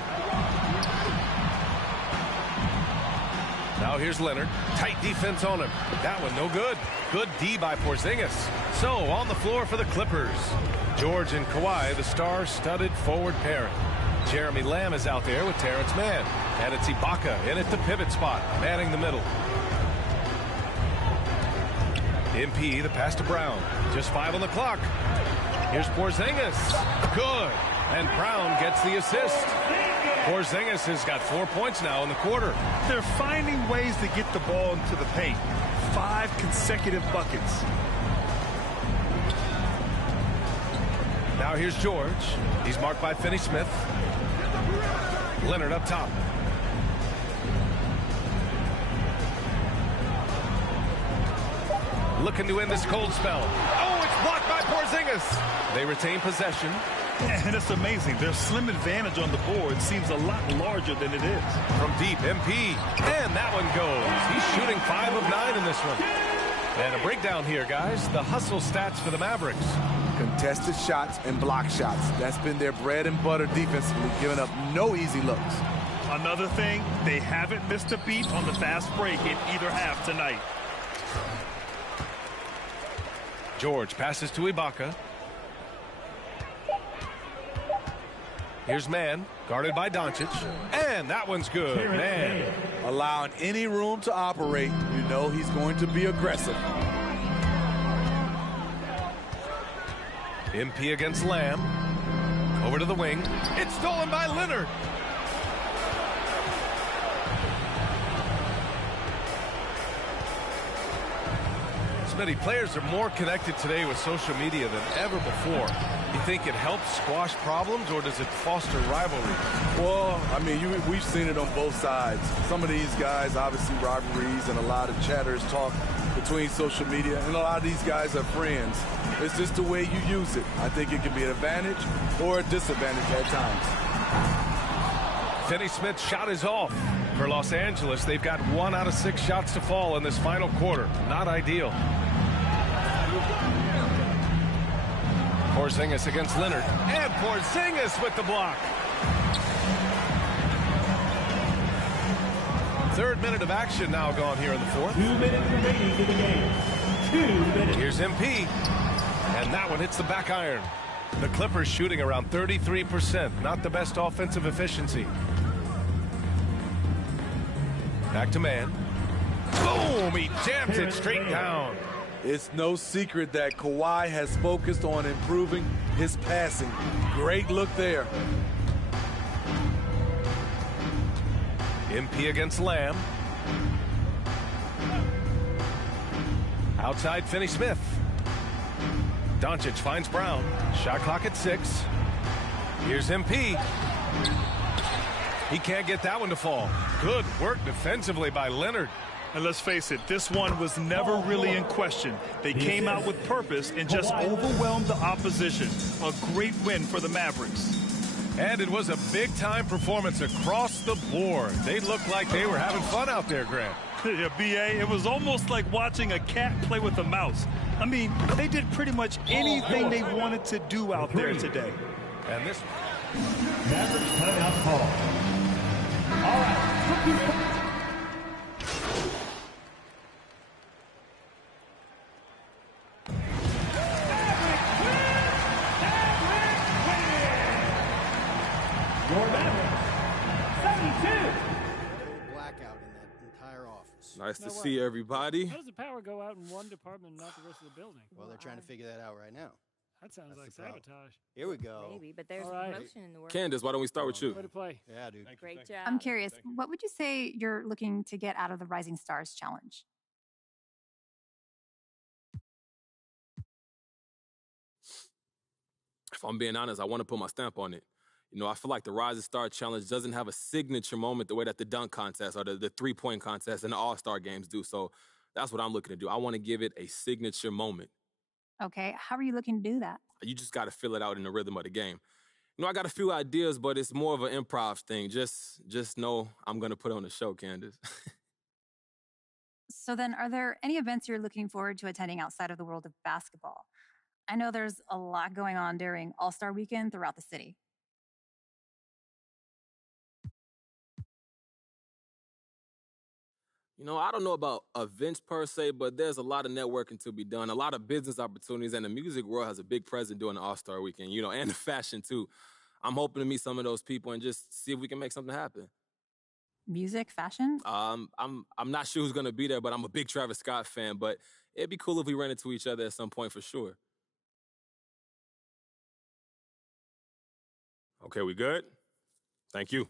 Now here's Leonard. Tight defense on him. That one no good. Good D by Porzingis. So on the floor for the Clippers. George and Kawhi, the star-studded forward pairing. Jeremy Lamb is out there with Terrence Mann. And it's Ibaka in at the pivot spot, manning the middle. MP, the pass to Brown. Just 5 on the clock. Here's Porzingis. Good. And Brown gets the assist. Porzingis has got 4 points now in the quarter. They're finding ways to get the ball into the paint. 5 consecutive buckets. Now here's George. He's marked by Finney-Smith. Leonard up top. Looking to end this cold spell. Oh, it's blocked by Porzingis. They retain possession. And it's amazing. Their slim advantage on the board seems a lot larger than it is. From deep, MP. And that one goes. He's shooting 5 of 9 in this one. And a breakdown here, guys. The hustle stats for the Mavericks. Contested shots and block shots. That's been their bread and butter defensively, giving up no easy looks. Another thing, they haven't missed a beat on the fast break in either half tonight. George passes to Ibaka. Here's Mann, guarded by Doncic. And that one's good. Mann. Allowing any room to operate, you know he's going to be aggressive. MP against Lamb. Over to the wing. It's stolen by Leonard. Smitty, players are more connected today with social media than ever before. You think it helps squash problems, or does it foster rivalry? Well, I mean, we've seen it on both sides. Some of these guys, obviously rivalries and a lot of chatters talk the between social media, and a lot of these guys are friends. It's just the way you use it. I think it can be an advantage or a disadvantage at times. Finney Smith's shot is off. For Los Angeles, they've got 1 out of 6 shots to fall in this final quarter. Not ideal. Porzingis against Leonard. And Porzingis with the block. 3rd minute of action now gone here in the 4th. 2 minutes remaining in the game. 2 minutes. Here's MP. And that one hits the back iron. The Clippers shooting around 33%. Not the best offensive efficiency. Back to man. Boom! He jams it straight down. It's no secret that Kawhi has focused on improving his passing. Great look there. MP against Lamb. Outside Finney Smith. Doncic finds Brown. Shot clock at 6. Here's MP. He can't get that one to fall. Good work defensively by Leonard. And let's face it, this one was never really in question. They came out with purpose and just overwhelmed the opposition. A great win for the Mavericks. And it was a big-time performance across the board. They looked like they were having fun out there, Grant. Yeah, B.A., it was almost like watching a cat play with a mouse. I mean, they did pretty much anything they wanted to do out there today. And this... Mavericks timeout call. All right. Blackout in that entire office. Nice to see everybody. How does the power go out in one department and not the rest of the building? Well, they're trying to figure that out right now. That sounds like sabotage. Here we go. Maybe, but there's right. motion in the work. Candace, why don't we start with you? Way to play. Yeah, dude. Great job. I'm curious, what would you say you're looking to get out of the Rising Stars Challenge? If I'm being honest, I want to put my stamp on it. You know, I feel like the Rising Star Challenge doesn't have a signature moment the way that the dunk contest or the three-point contest and the All-Star games do. So that's what I'm looking to do. I want to give it a signature moment. Okay, how are you looking to do that? You just got to fill it out in the rhythm of the game. You know, I got a few ideas, but it's more of an improv thing. Just know I'm going to put on a show, Candace. So then, are there any events you're looking forward to attending outside of the world of basketball? I know there's a lot going on during All-Star Weekend throughout the city. You know, I don't know about events per se, but there's a lot of networking to be done, a lot of business opportunities, and the music world has a big presence during the All-Star Weekend, you know, and the fashion too. I'm hoping to meet some of those people and just see if we can make something happen. Music, fashion? I'm not sure who's going to be there, but I'm a big Travis Scott fan, but it'd be cool if we ran into each other at some point for sure. Okay, we good? Thank you.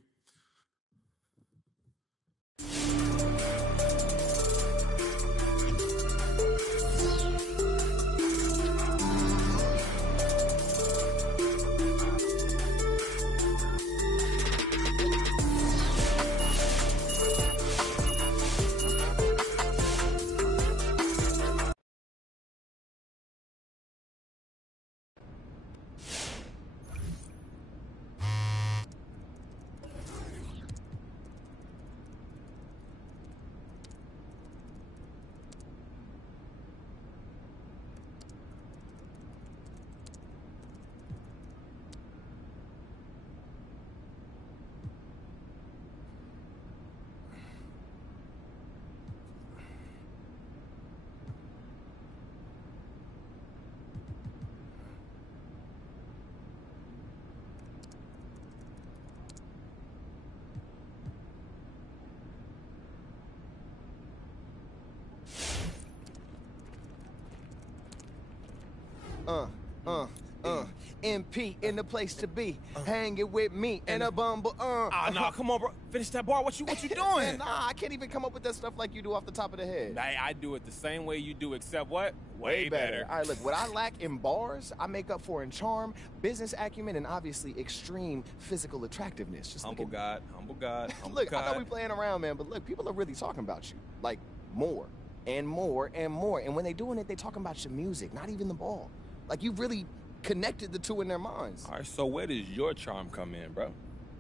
MP in the place to be, hanging with me and a bumble. Nah, come on, bro. Finish that bar. What you doing? Nah, I can't even come up with that stuff like you do off the top of the head. Hey, I do it the same way you do, except what? Way better. All right, look, what I lack in bars, I make up for in charm, business acumen, and obviously extreme physical attractiveness. Just humble God, humble God, humble look, God. I know we playing around, man, but look, people are really talking about you. Like, more. And more and more. And when they're doing it, they're talking about your music, not even the ball. Like, you really connected the two in their minds. All right, so where does your charm come in, bro?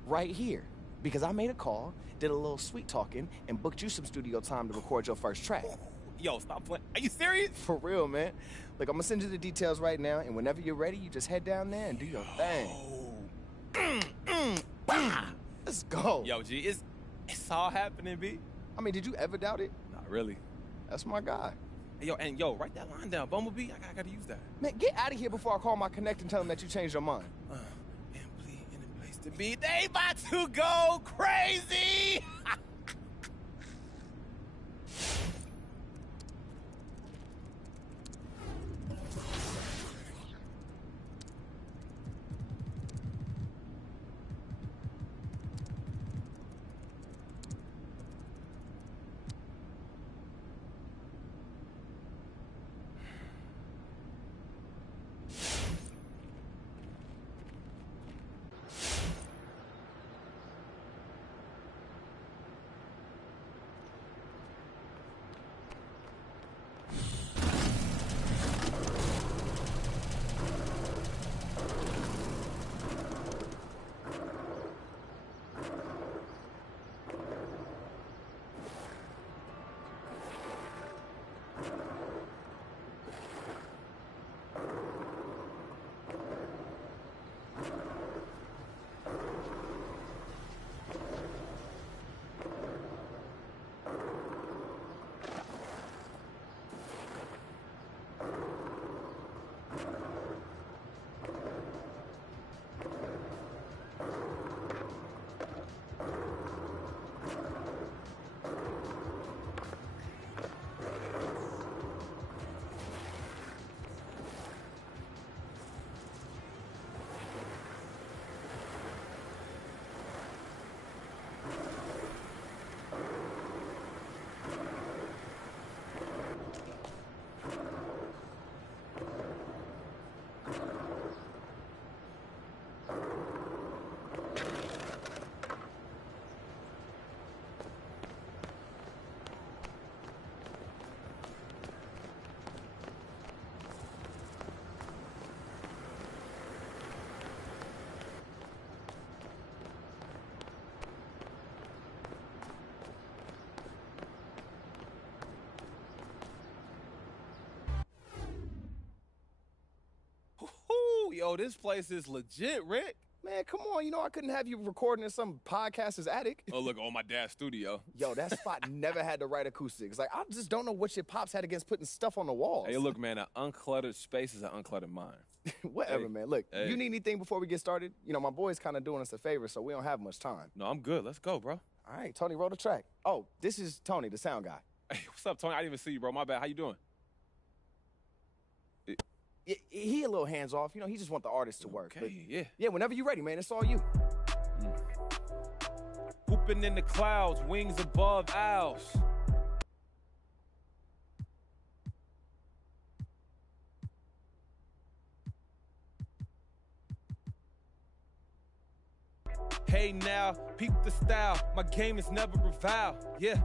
Right here. Because I made a call, did a little sweet talking, and booked you some studio time to record your first track. Yo, stop playing. Are you serious? For real, man. Look, I'm gonna send you the details right now, and whenever you're ready, you just head down there and do your thing. Let's go. Yo, G, it's all happening, B. I mean, did you ever doubt it? Not really. That's my guy. Hey, yo, write that line down, Bumblebee. I gotta use that. Man, get out of here before I call my connect and tell them that you changed your mind. Empty in a place to be. They about to go crazy. Yo, this place is legit, Rick. Man, come on. You know I couldn't have you recording in some podcaster's attic. Oh, look, on my dad's studio. Yo, that spot never had the right acoustics. Like, I just don't know what your pops had against putting stuff on the walls. Hey, look, man, an uncluttered space is an uncluttered mind. Whatever, man. Look, you need anything before we get started? You know, my boy's kind of doing us a favor, so we don't have much time. No, I'm good. Let's go, bro. All right, Tony, roll the track. Oh, this is Tony, the sound guy. Hey, what's up, Tony? I didn't even see you, bro. My bad. How you doing? He a little hands off. You know, he just want the artist to work. Okay, yeah. Yeah, whenever you're ready, man, it's all you. Whooping in the clouds, wings above owls. Hey now, peep the style. My game is never reviled. Yeah.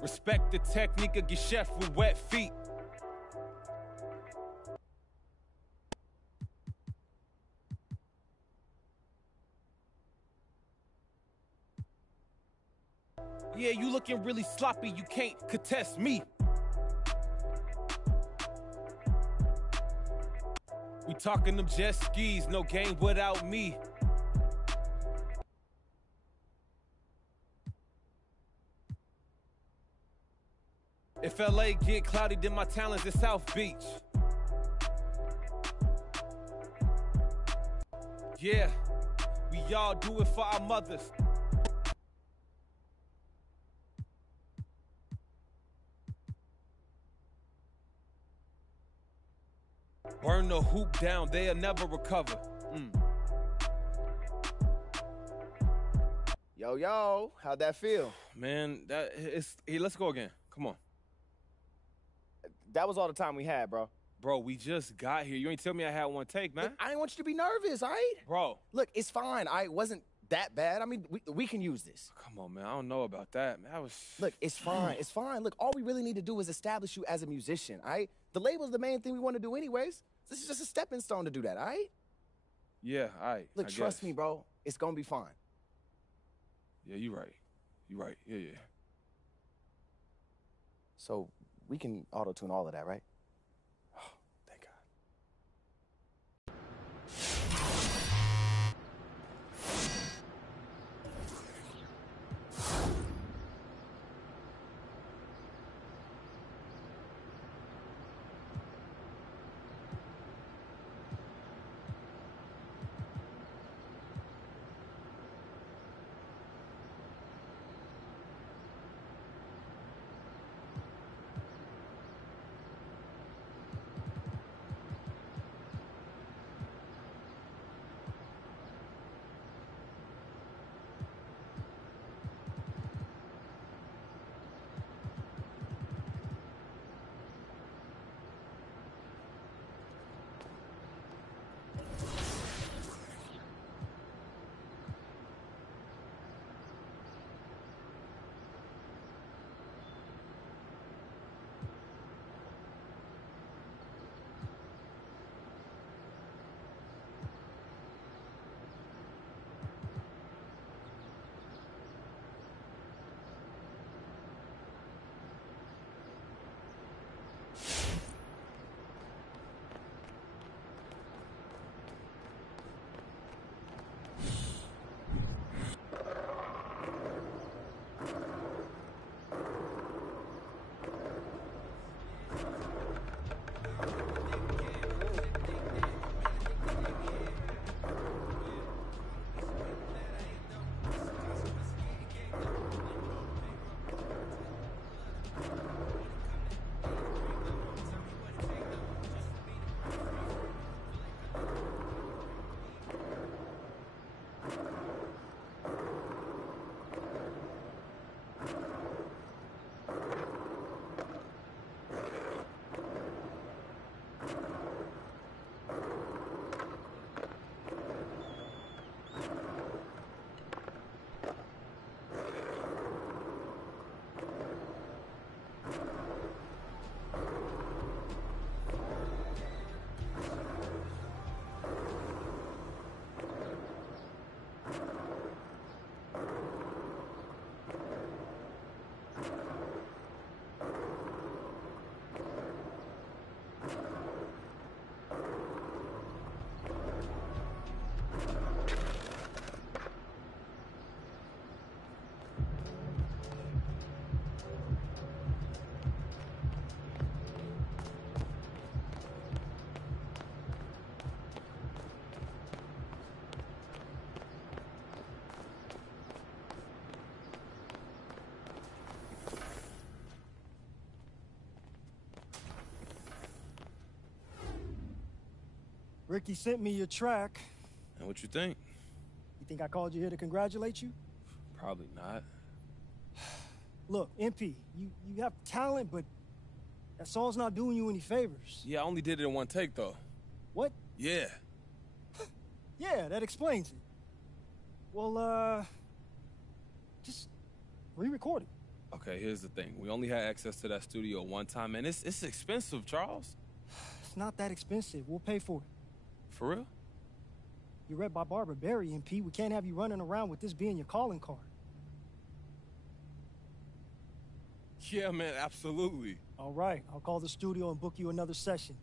Respect the technique of Geschäft with wet feet. Yeah, you looking really sloppy, you can't contest me. We talking them jet skis, no game without me. If LA get cloudy, then my talents is South Beach. Yeah, we all do it for our mothers. Burn the hoop down, they'll never recover. Yo, how'd that feel? Man, let's go again. Come on. That was all the time we had, bro. Bro, we just got here. You ain't tell me I had one take, man. Look, I didn't want you to be nervous, all right? Bro. Look, it's fine. I wasn't that bad. I mean, we can use this. Come on, man. I don't know about that, man. Look, it's fine. It's fine. Look, all we really need to do is establish you as a musician, all right? The label's the main thing we want to do anyways. This is just a stepping stone to do that, all right? Yeah, all right. Look, trust me, bro. It's going to be fine. Yeah, you're right. You're right. Yeah. So we can auto-tune all of that, right? Oh, thank God. Ricky sent me your track. And what you think? You think I called you here to congratulate you? Probably not. Look, MP, you have talent, but that song's not doing you any favors. Yeah, I only did it in one take, though. What? Yeah. Yeah, that explains it. Well, just re-record it. Okay, here's the thing. We only had access to that studio one time, and it's expensive, Charles. It's not that expensive. We'll pay for it. For real? You're read by Barbara Berry, MP. We can't have you running around with this being your calling card. Yeah, man, absolutely. All right, I'll call the studio and book you another session.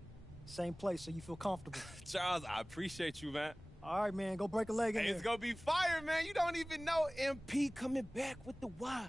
Same place, so you feel comfortable. Charles, I appreciate you, man. All right, man, go break a leg in there. It's gonna be fire, man. You don't even know MP coming back with the why.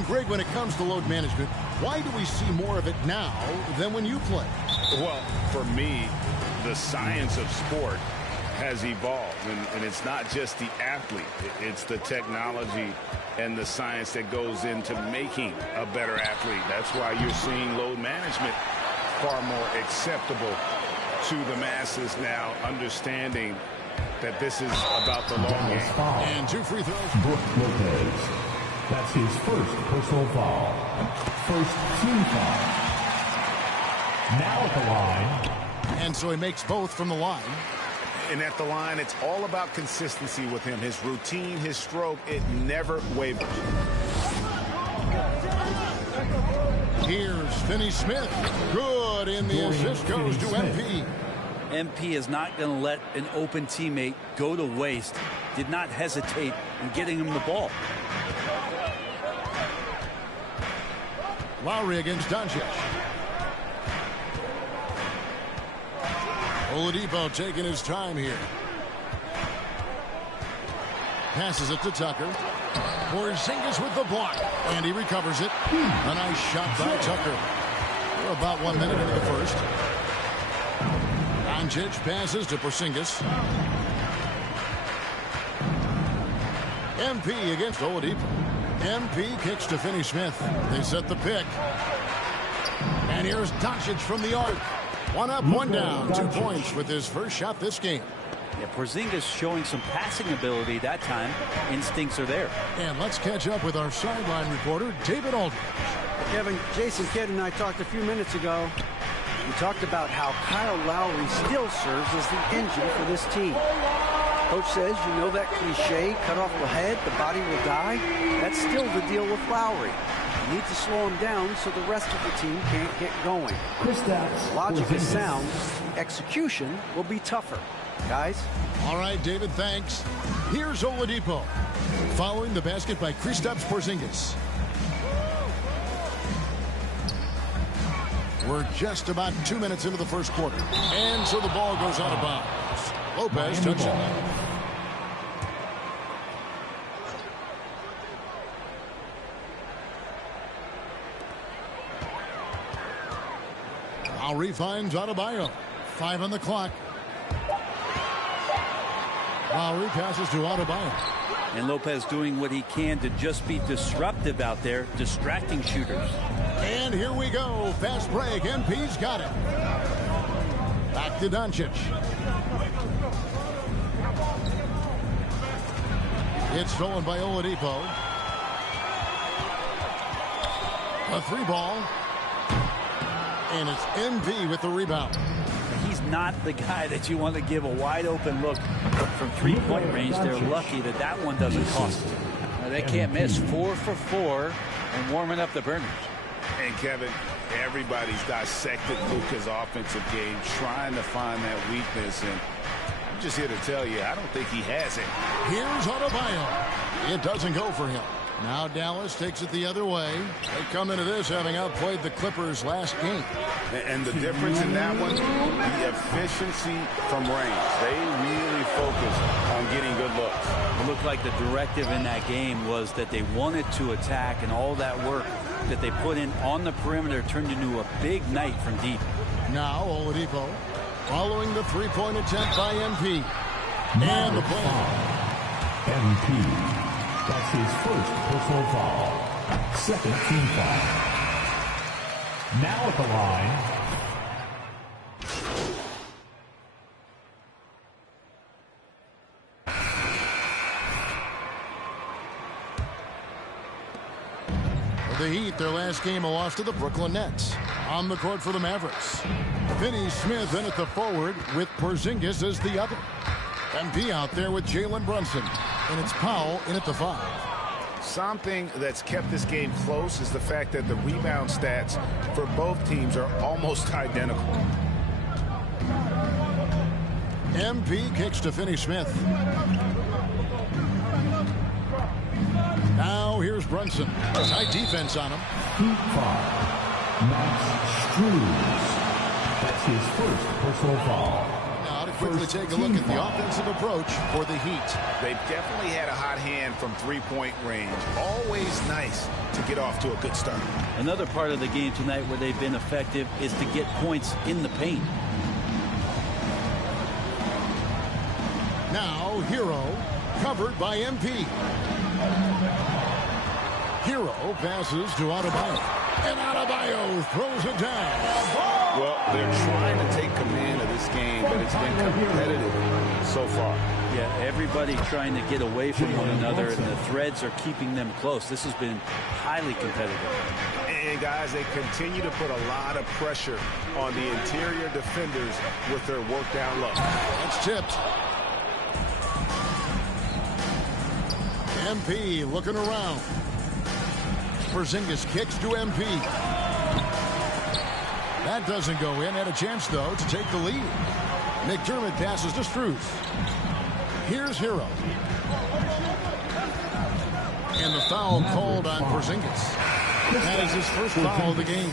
And Greg, when it comes to load management, why do we see more of it now than when you play? Well, for me, the science of sport has evolved, and it's not just the athlete. It's the technology and the science that goes into making a better athlete. That's why you're seeing load management far more acceptable to the masses now, understanding that this is about the long game. And 2 free throws. Brook Lopez. That's his first personal foul. First team foul. Now at the line. And so he makes both from the line. And at the line, it's all about consistency with him. His routine, his stroke, it never wavers. Here's Finney Smith. Good, and the assist goes to MP. MP is not going to let an open teammate go to waste. Did not hesitate in getting him the ball. Lowry against Doncic. Oladipo taking his time here. Passes it to Tucker. Porzingis with the block. And he recovers it. A nice shot by Tucker. We're about 1 minute into the first. Doncic passes to Porzingis. MP against Oladipo. MP kicks to Finney Smith. They set the pick. And here's Doncic from the arc. 1 up, 1 down. 2 points with his first shot this game. Yeah, Porzingis showing some passing ability that time. Instincts are there. And let's catch up with our sideline reporter, David Aldridge. Kevin, Jason Kidd and I talked a few minutes ago. We talked about how Kyle Lowry still serves as the engine for this team. Coach says, you know that cliche, cut off the head, the body will die? That's still the deal with Lowry. You need to slow him down so the rest of the team can't get going. Logic is sound. Execution will be tougher. Guys? All right, David, thanks. Here's Oladipo. Following the basket by Kristaps Porzingis. We're just about 2 minutes into the first quarter. And so the ball goes out of bounds. Lopez touches it. Lowry finds Adebayo. 5 on the clock. Lowry passes to Adebayo. And Lopez doing what he can to just be disruptive out there, distracting shooters. And here we go. Fast break. MP's got it. Back to Doncic. It's stolen by Oladipo. A 3 ball. And it's MP with the rebound. He's not the guy that you want to give a wide open look from 3-point range. They're lucky that that one doesn't cost them. They can't miss. 4 for 4 and warming up the burners. And Kevin, everybody's dissected Luka's offensive game, trying to find that weakness. And I'm just here to tell you, I don't think he has it. Here's Adebayo. It doesn't go for him. Now Dallas takes it the other way. They come into this having outplayed the Clippers last game. And the difference in that one, the efficiency from range. They really focused on getting good looks. It looked like the directive in that game was that they wanted to attack, and all that work that they put in on the perimeter turned into a big night from deep. Now Oladipo following the 3-point attempt by MP. And the play. MP. That's his first personal foul. Second team foul. Now at the line. The Heat, their last game, a loss to the Brooklyn Nets. On the court for the Mavericks. Finney Smith in at the forward with Porzingis as the other. MP out there with Jalen Brunson. And it's Powell in at the 5. Something that's kept this game close is the fact that the rebound stats for both teams are almost identical. MP kicks to Finney Smith. Now here's Brunson. Tight defense on him. Heat foul. Max Struz. That's his first personal foul. Now to quickly take a look at the offensive approach for the Heat. They've definitely had a hot hand from three-point range. Always nice to get off to a good start. Another part of the game tonight where they've been effective is to get points in the paint. Now, Hero, covered by MP. Hero passes to Adebayo. And Adebayo throws it down. Well, they're trying to take command of this game, but it's been competitive so far. Yeah, everybody trying to get away from one another, and the threads are keeping them close. This has been highly competitive. And, guys, they continue to put a lot of pressure on the interior defenders with their work down low. That's tipped. MP looking around. Porzingis kicks to MP. That doesn't go in. Had a chance, though, to take the lead. McDermott passes to Strus. Here's Hero. And the foul called on Porzingis. That is his first foul of the game.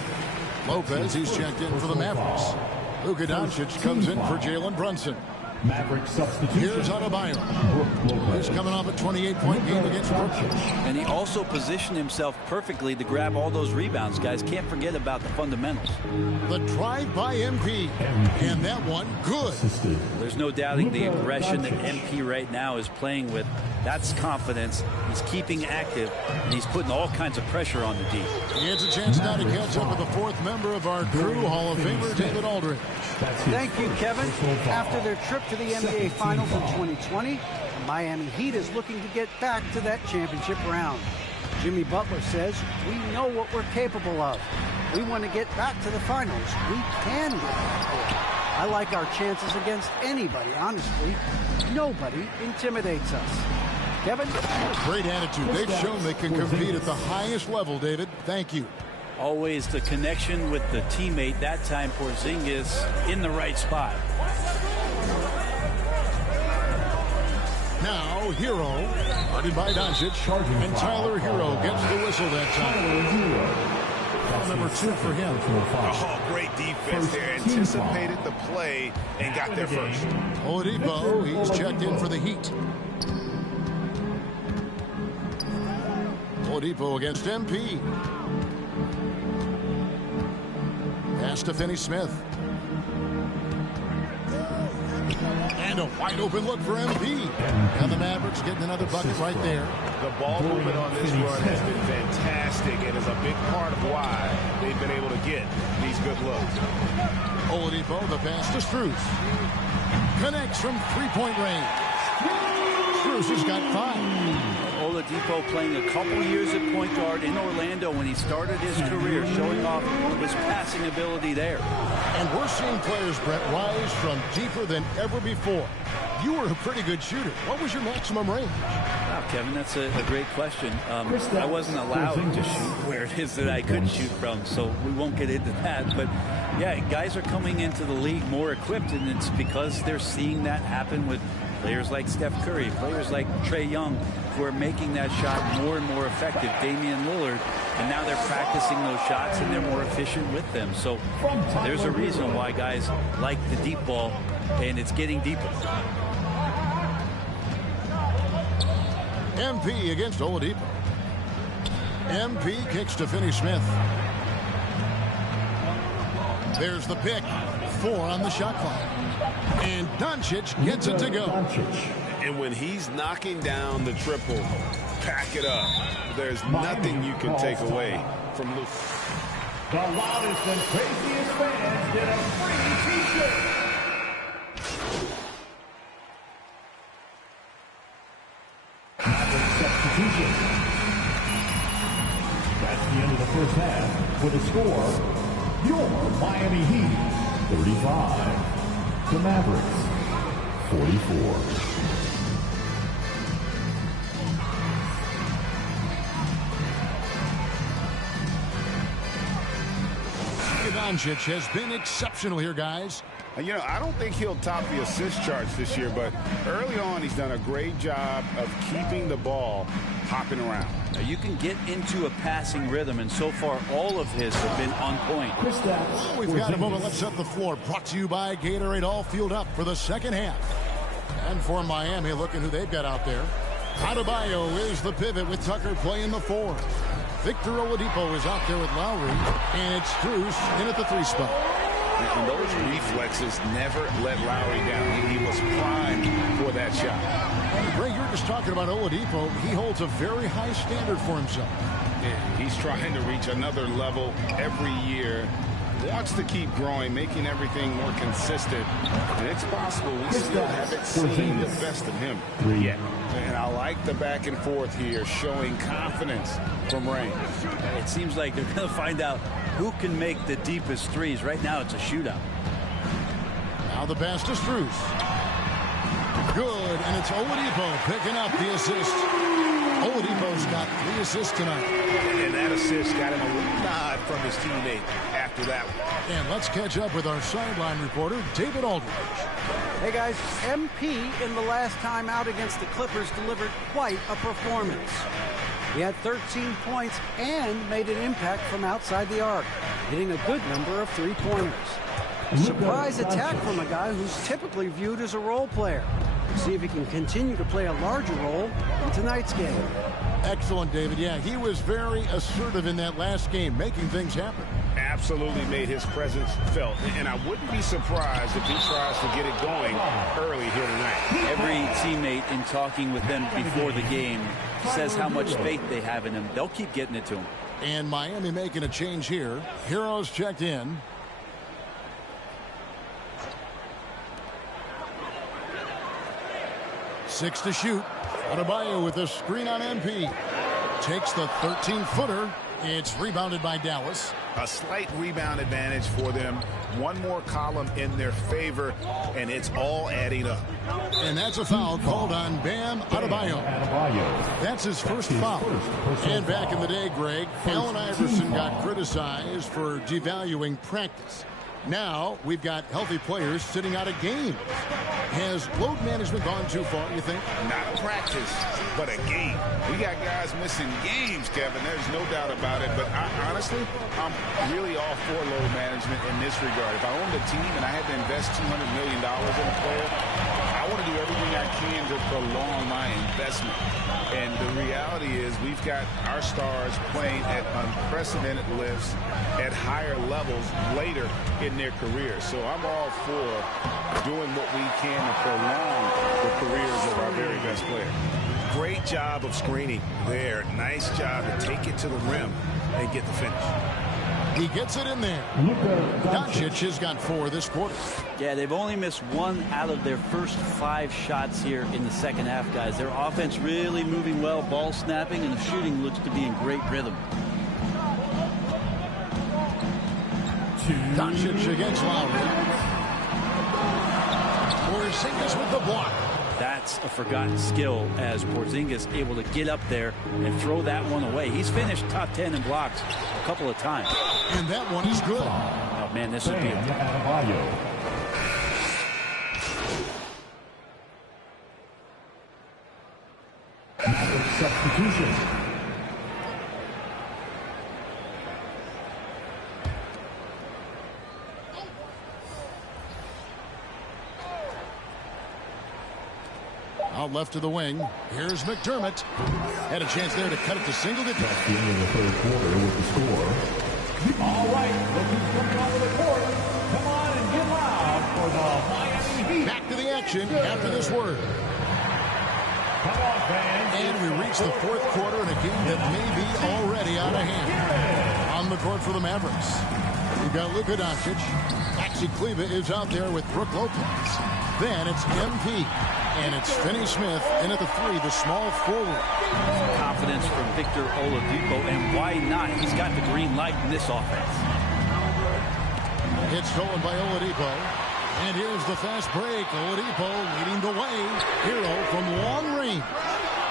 Lopez, he's checked in for the Mavericks. Luka Doncic comes in for Jalen Brunson. Maverick substitution. Here's Adebayo. He's coming off a 28-point game against Brooklyn. And he also positioned himself perfectly to grab all those rebounds, guys. Can't forget about the fundamentals. The drive by MP. And that one, good. There's no doubting the aggression that MP right now is playing with. That's confidence. He's keeping active, and he's putting all kinds of pressure on the D. He has a chance now to catch up with the fourth member of our crew, Hall of Famer David Aldridge. Thank you, Kevin. After their trip to the NBA Finals in 2020, the Miami Heat is looking to get back to that championship round. Jimmy Butler says, we know what we're capable of. We want to get back to the finals. We can get back there. I like our chances against anybody, honestly. Nobody intimidates us. Kevin? Great attitude. They've shown they can compete at the highest level, David. Thank you. Always the connection with the teammate. That time Porzingis in the right spot. Now Hero, guarded by Doncic, and Tyler Hero gets the whistle that time. Number 2 for him. Oh, great defense there. Anticipated the play and got there first. Oladipo, he's checked in for the Heat. Oladipo against MP. Pass to Finney-Smith. And a wide open look for MP. And the Mavericks getting another bucket right there. The ball movement on this run has been fantastic and is a big part of why they've been able to get these good looks. Oladipo, the pass to Strus. Connects from three-point range. Strus has got 5. Oladipo playing a couple years at point guard in Orlando when he started his career, showing off his passing ability there. And we're seeing players, Brett, rise from deeper than ever before. You were a pretty good shooter. What was your maximum range? Wow, Kevin, that's a great question. I wasn't allowed to shoot where it is that I could shoot from, so we won't get into that. But, yeah, guys are coming into the league more equipped, and it's because they're seeing that happen with players like Steph Curry, players like Trae Young, who are making that shot more and more effective. Damian Lillard, and now they're practicing those shots, and they're more efficient with them. So there's a reason why guys like the deep ball, and it's getting deeper. MP against Oladipo. MP kicks to Finney-Smith. There's the pick. 4 on the shot clock. And Doncic gets it to go. And when he's knocking down the triple, pack it up. There's nothing you can take away from Luka. The loudest and craziest fans get a free T-shirt. Substitution. That's the end of the first half. With a score, your Miami Heat 35, the Mavericks 44. Doncic has been exceptional here, guys. You know, I don't think he'll top the assist charts this year, but early on he's done a great job of keeping the ball hopping around. Now, you can get into a passing rhythm, and so far all of his have been on point. We've got a moment. Let's set the floor. Brought to you by Gatorade. All fueled up for the second half. And for Miami, look at who they've got out there. Adebayo is the pivot with Tucker playing the 4. Victor Oladipo is out there with Lowry, and it's Strus in at the 3 spot. And those reflexes never let Lowry down. He was primed for that shot. Ray, you're just talking about Oladipo. He holds a very high standard for himself. Yeah, he's trying to reach another level every year. Wants to keep growing, making everything more consistent. And it's possible we still haven't seen the best of him yet. And I like the back and forth here, showing confidence from Ray. It seems like they're going to find out who can make the deepest threes. Right now, it's a shootout. Now the pass to Strus. Good, and it's Oladipo picking up the assist. Oladipo's got 3 assists tonight. And that assist got him a little nod from his teammate after that one. And let's catch up with our sideline reporter, David Aldridge. Hey guys, MP in the last time out against the Clippers delivered quite a performance. He had 13 points and made an impact from outside the arc, hitting a good number of 3-pointers. A surprise attack from a guy who's typically viewed as a role player. See if he can continue to play a larger role in tonight's game. Excellent, David. Yeah, he was very assertive in that last game, making things happen. Absolutely made his presence felt. And I wouldn't be surprised if he tries to get it going early here tonight. Every teammate in talking with them before the game says how much faith they have in him. They'll keep getting it to him. And Miami making a change here. Heroes checked in. Six to shoot. Adebayo with a screen on MP. Takes the 13-footer. It's rebounded by Dallas. A slight rebound advantage for them. One more column in their favor, and it's all adding up. And that's a foul called on Bam Adebayo. That's his first foul. And back in the day, Greg, Allen Iverson got criticized for devaluing practice. Now we've got healthy players sitting out of games. Has load management gone too far, you think? Not practice, but a game. We got guys missing games, Kevin. There's no doubt about it. But honestly, I'm really all for load management in this regard. If I owned a team and I had to invest $200 million in a player, I want to do everything I can to prolong my investment. And the reality is we've got our stars playing at unprecedented lifts at higher levels later in their careers. So I'm all for doing what we can to prolong the careers of our very best players. Great job of screening there. Nice job to take it to the rim and get the finish. He gets it in there. Doncic has got 4 this quarter. Yeah, they've only missed 1 out of their first 5 shots here in the second half, guys. Their offense really moving well, ball snapping, and the shooting looks to be in great rhythm. Doncic against Lowry. Porzingis with the block. That's a forgotten skill as Porzingis able to get up there and throw that one away. He's finished top 10 in blocks a couple of times. And that one is good. Oh, man, this would be a... Substitution. Out left to the wing. Here's McDermott. Had a chance there to cut it to single digits. That's the end of the third quarter with the score. All right, look who's coming onto the court. Come on and get loud for the Miami Heat. Back to the action after this word. Come on, fans. And we reach the fourth quarter in a game that may be already out of hand. On the court for the Mavericks. We've got Luka Doncic. Maxi Kleba is out there with Brook Lopez. Then it's MP. And it's Finney Smith in at the 3, the small forward. Confidence from Victor Oladipo, and why not? He's got the green light in this offense. Hit stolen by Oladipo. And here's the fast break. Oladipo leading the way. Hero from long range.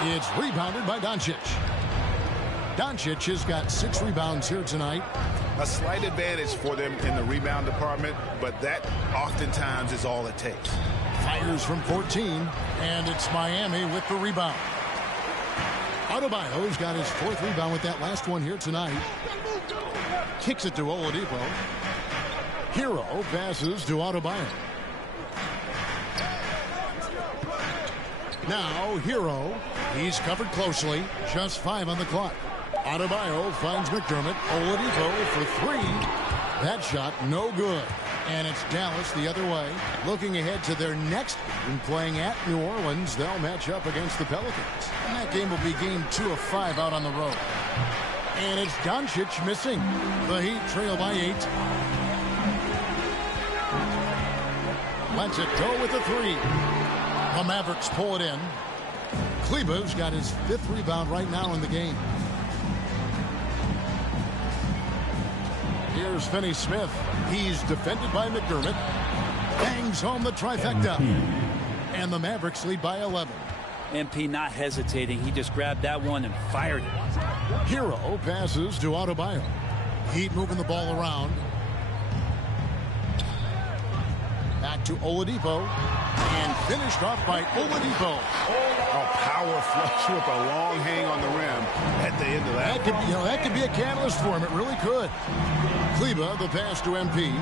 It's rebounded by Doncic. Doncic has got 6 rebounds here tonight. A slight advantage for them in the rebound department, but that oftentimes is all it takes. Fires from 14, and it's Miami with the rebound. Adebayo's got his 4th rebound with that last one here tonight. Kicks it to Oladipo. Hero passes to Adebayo. Now Hero. He's covered closely. Just 5 on the clock. Adebayo finds McDermott. Oladipo for 3. That shot no good. And it's Dallas the other way. Looking ahead to their next game, playing at New Orleans, they'll match up against the Pelicans. And that game will be game 2 of 5 out on the road. And it's Doncic missing. The Heat trail by 8. Lets it go with the 3. The Mavericks pull it in. Kleber's got his 5th rebound right now in the game. Here's Finney-Smith. He's defended by McDermott. Bangs home the trifecta. And the Mavericks lead by 11. MP not hesitating. He just grabbed that one and fired it. Hero passes to Adebayo. Heat moving the ball around. Back to Oladipo. And finished off by Oladipo. Oh, power flush with a long hang on the rim at the end of that. That could be a catalyst for him. It really could. Kleber, the pass to MP.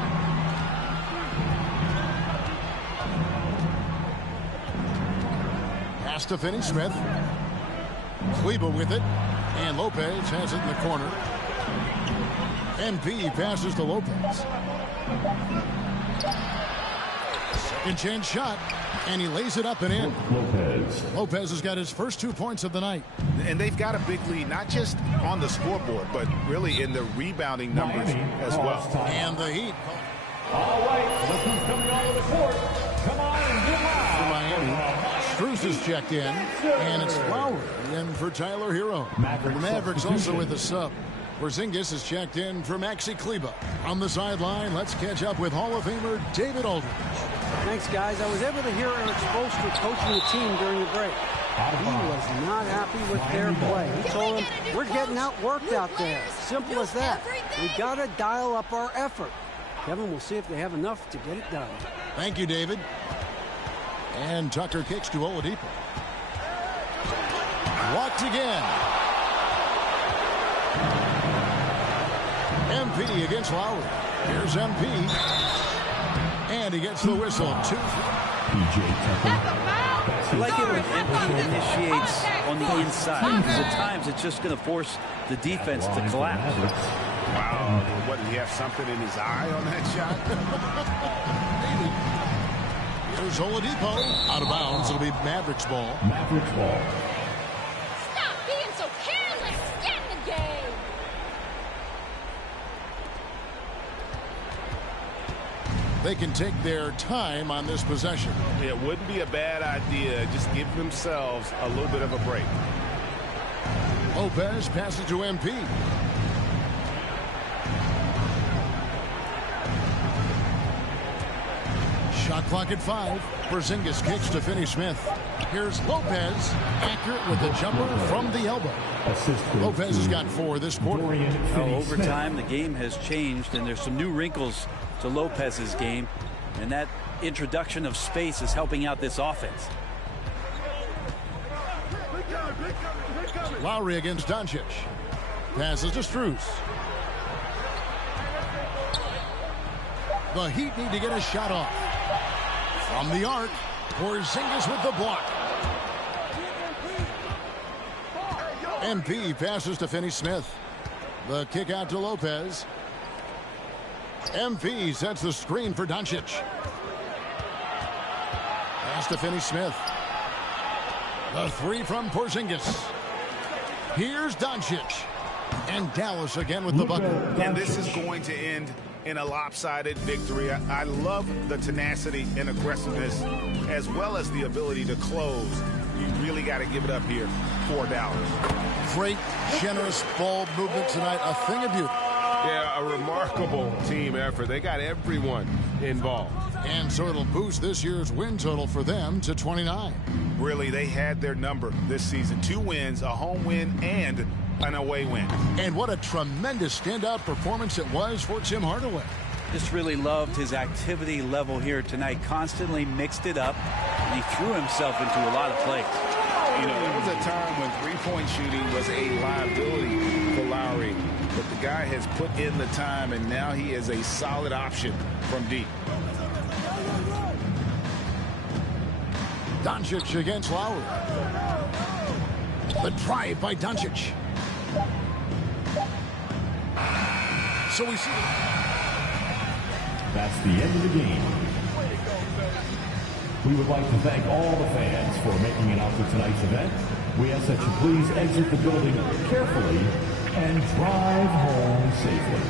Pass to Finney-Smith. Kleber with it. And Lopez has it in the corner. MP passes to Lopez. Second chance shot. And he lays it up and in. Lopez has got his first 2 points of the night. And they've got a big lead, not just on the scoreboard, but really in the rebounding numbers as well. And the Heat. All right, look who's coming onto the court. Come on, get loud. For Miami, Strus is checked in, and it's Lowry in for Tyler Hero. The Mavericks also with the sub. Porzingis is checked in for Maxi Kleber. On the sideline, let's catch up with Hall of Famer David Aldridge. Thanks, guys. I was able to hear Eric Spoelstra coaching the team during the break. He was not happy with their play. He told them, we're getting outworked out there. Simple as that. We got to dial up our effort. Kevin, we'll see if they have enough to get it done. Thank you, David. And Tucker kicks to Oladipo. Walked again. MP against Lowry. Here's MP. And he gets the whistle. 2. I like it when MP initiates on the inside, because at times it's just going to force the defense to collapse. Wow. What, did he have something in his eye on that shot? Here's Oladipo. Out of bounds. It'll be Mavericks ball. Mavericks ball. Stop being so careless. Get in the game. They can take their time on this possession. It wouldn't be a bad idea. Just give themselves a little bit of a break. Lopez passes to MP. Shot clock at 5. Porzingis kicks to Finney-Smith. Here's Lopez. Accurate with the jumper from the elbow. Lopez has got 4 this quarter. Over time, the game has changed, and there's some new wrinkles to Lopez's game, and that introduction of space is helping out this offense. Lowry against Doncic. Passes to Strus. The Heat need to get a shot off. From the arc, Porzingis with the block. MP passes to Finney-Smith. The kick out to Lopez. MP sets the screen for Doncic. Pass to Finney-Smith. The 3 from Porzingis. Here's Doncic. And Dallas again with the bucket. And this is going to end in a lopsided victory. I love the tenacity and aggressiveness, as well as the ability to close. You really got to give it up here for Dallas. Great, generous ball movement tonight. A thing of beauty. Yeah, a remarkable team effort. They got everyone involved. And so it'll boost this year's win total for them to 29. Really, they had their number this season. 2 wins, a home win, and an away win. And what a tremendous standout performance it was for Tim Hardaway. Just really loved his activity level here tonight. Constantly mixed it up, and he threw himself into a lot of plays. You know, was a time when three-point shooting was a liability for Lowry, but the guy has put in the time, and now he is a solid option from deep. Doncic against Lowry. The drive by Doncic. So we see. That's the end of the game. We would like to thank all the fans for making it out to tonight's event. We ask that you please exit the building carefully and drive home safely.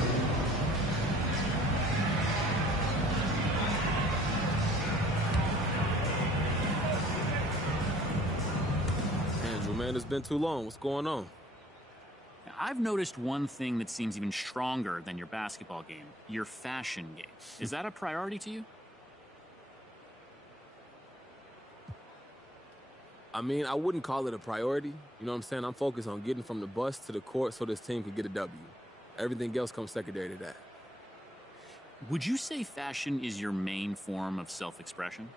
Andrew, man, it's been too long. What's going on? I've noticed one thing that seems even stronger than your basketball game, your fashion game. Is that a priority to you? I mean, I wouldn't call it a priority. You know what I'm saying? I'm focused on getting from the bus to the court so this team can get a W. Everything else comes secondary to that. Would you say fashion is your main form of self-expression?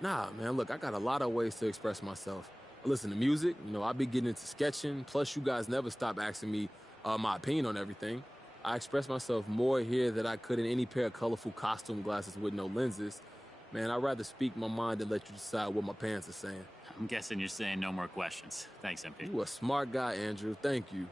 Nah, man, look, I got a lot of ways to express myself. I listen to music, you know, I be getting into sketching, plus you guys never stop asking me my opinion on everything. I express myself more here than I could in any pair of colorful costume glasses with no lenses. Man, I'd rather speak my mind than let you decide what my pants are saying. I'm guessing you're saying no more questions. Thanks, MP. You a smart guy, Andrew. Thank you.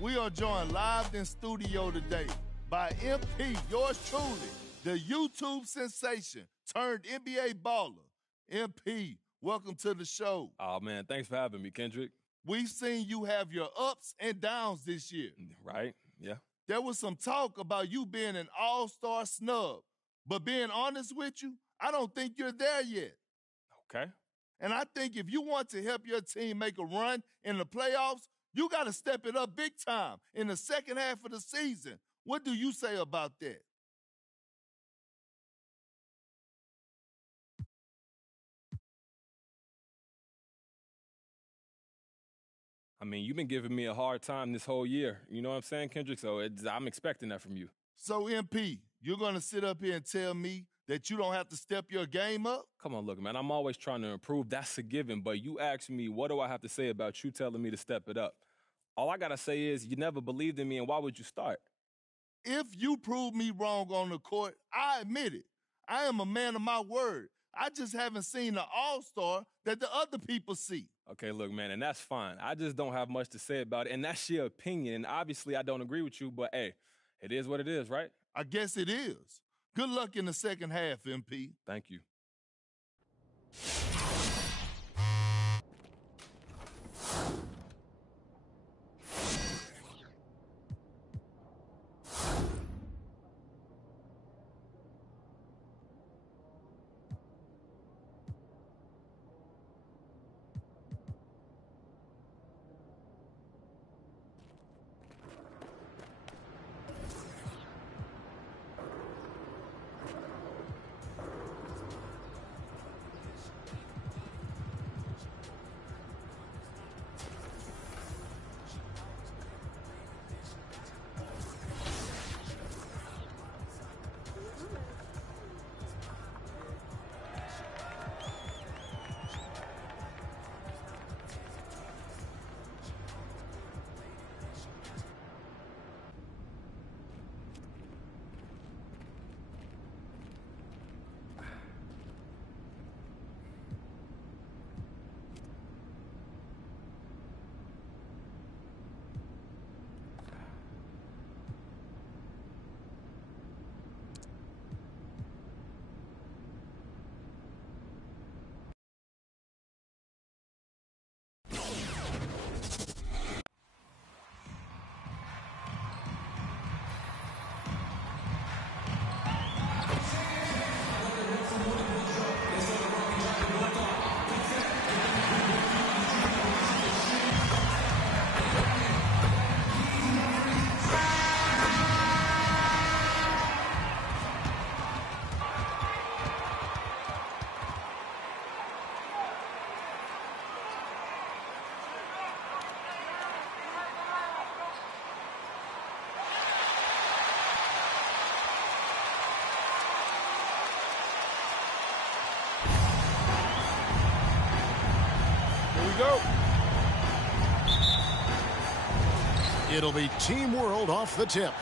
We are joined live in studio today by MP, yours truly, the YouTube sensation turned NBA baller. MP, welcome to the show. Oh, man, thanks for having me, Kendrick. We've seen you have your ups and downs this year. Right, yeah. There was some talk about you being an all-star snub, but being honest with you, I don't think you're there yet. Okay. And I think if you want to help your team make a run in the playoffs, you got to step it up big time in the second half of the season. What do you say about that? I mean, you've been giving me a hard time this whole year. You know what I'm saying, Kendrick? So I'm expecting that from you. So, MP, you're going to sit up here and tell me that you don't have to step your game up? Come on, look, man, I'm always trying to improve. That's a given. But you asked me, what do I have to say about you telling me to step it up? All I got to say is you never believed in me, and why would you start? If you prove me wrong on the court, I admit it. I am a man of my word. I just haven't seen the all-star that the other people see. Okay, look, man, and that's fine. I just don't have much to say about it, and that's your opinion. And obviously, I don't agree with you, but hey, it is what it is, right? I guess it is. Good luck in the second half, MP. Thank you. Go. It'll be Team World off the tip.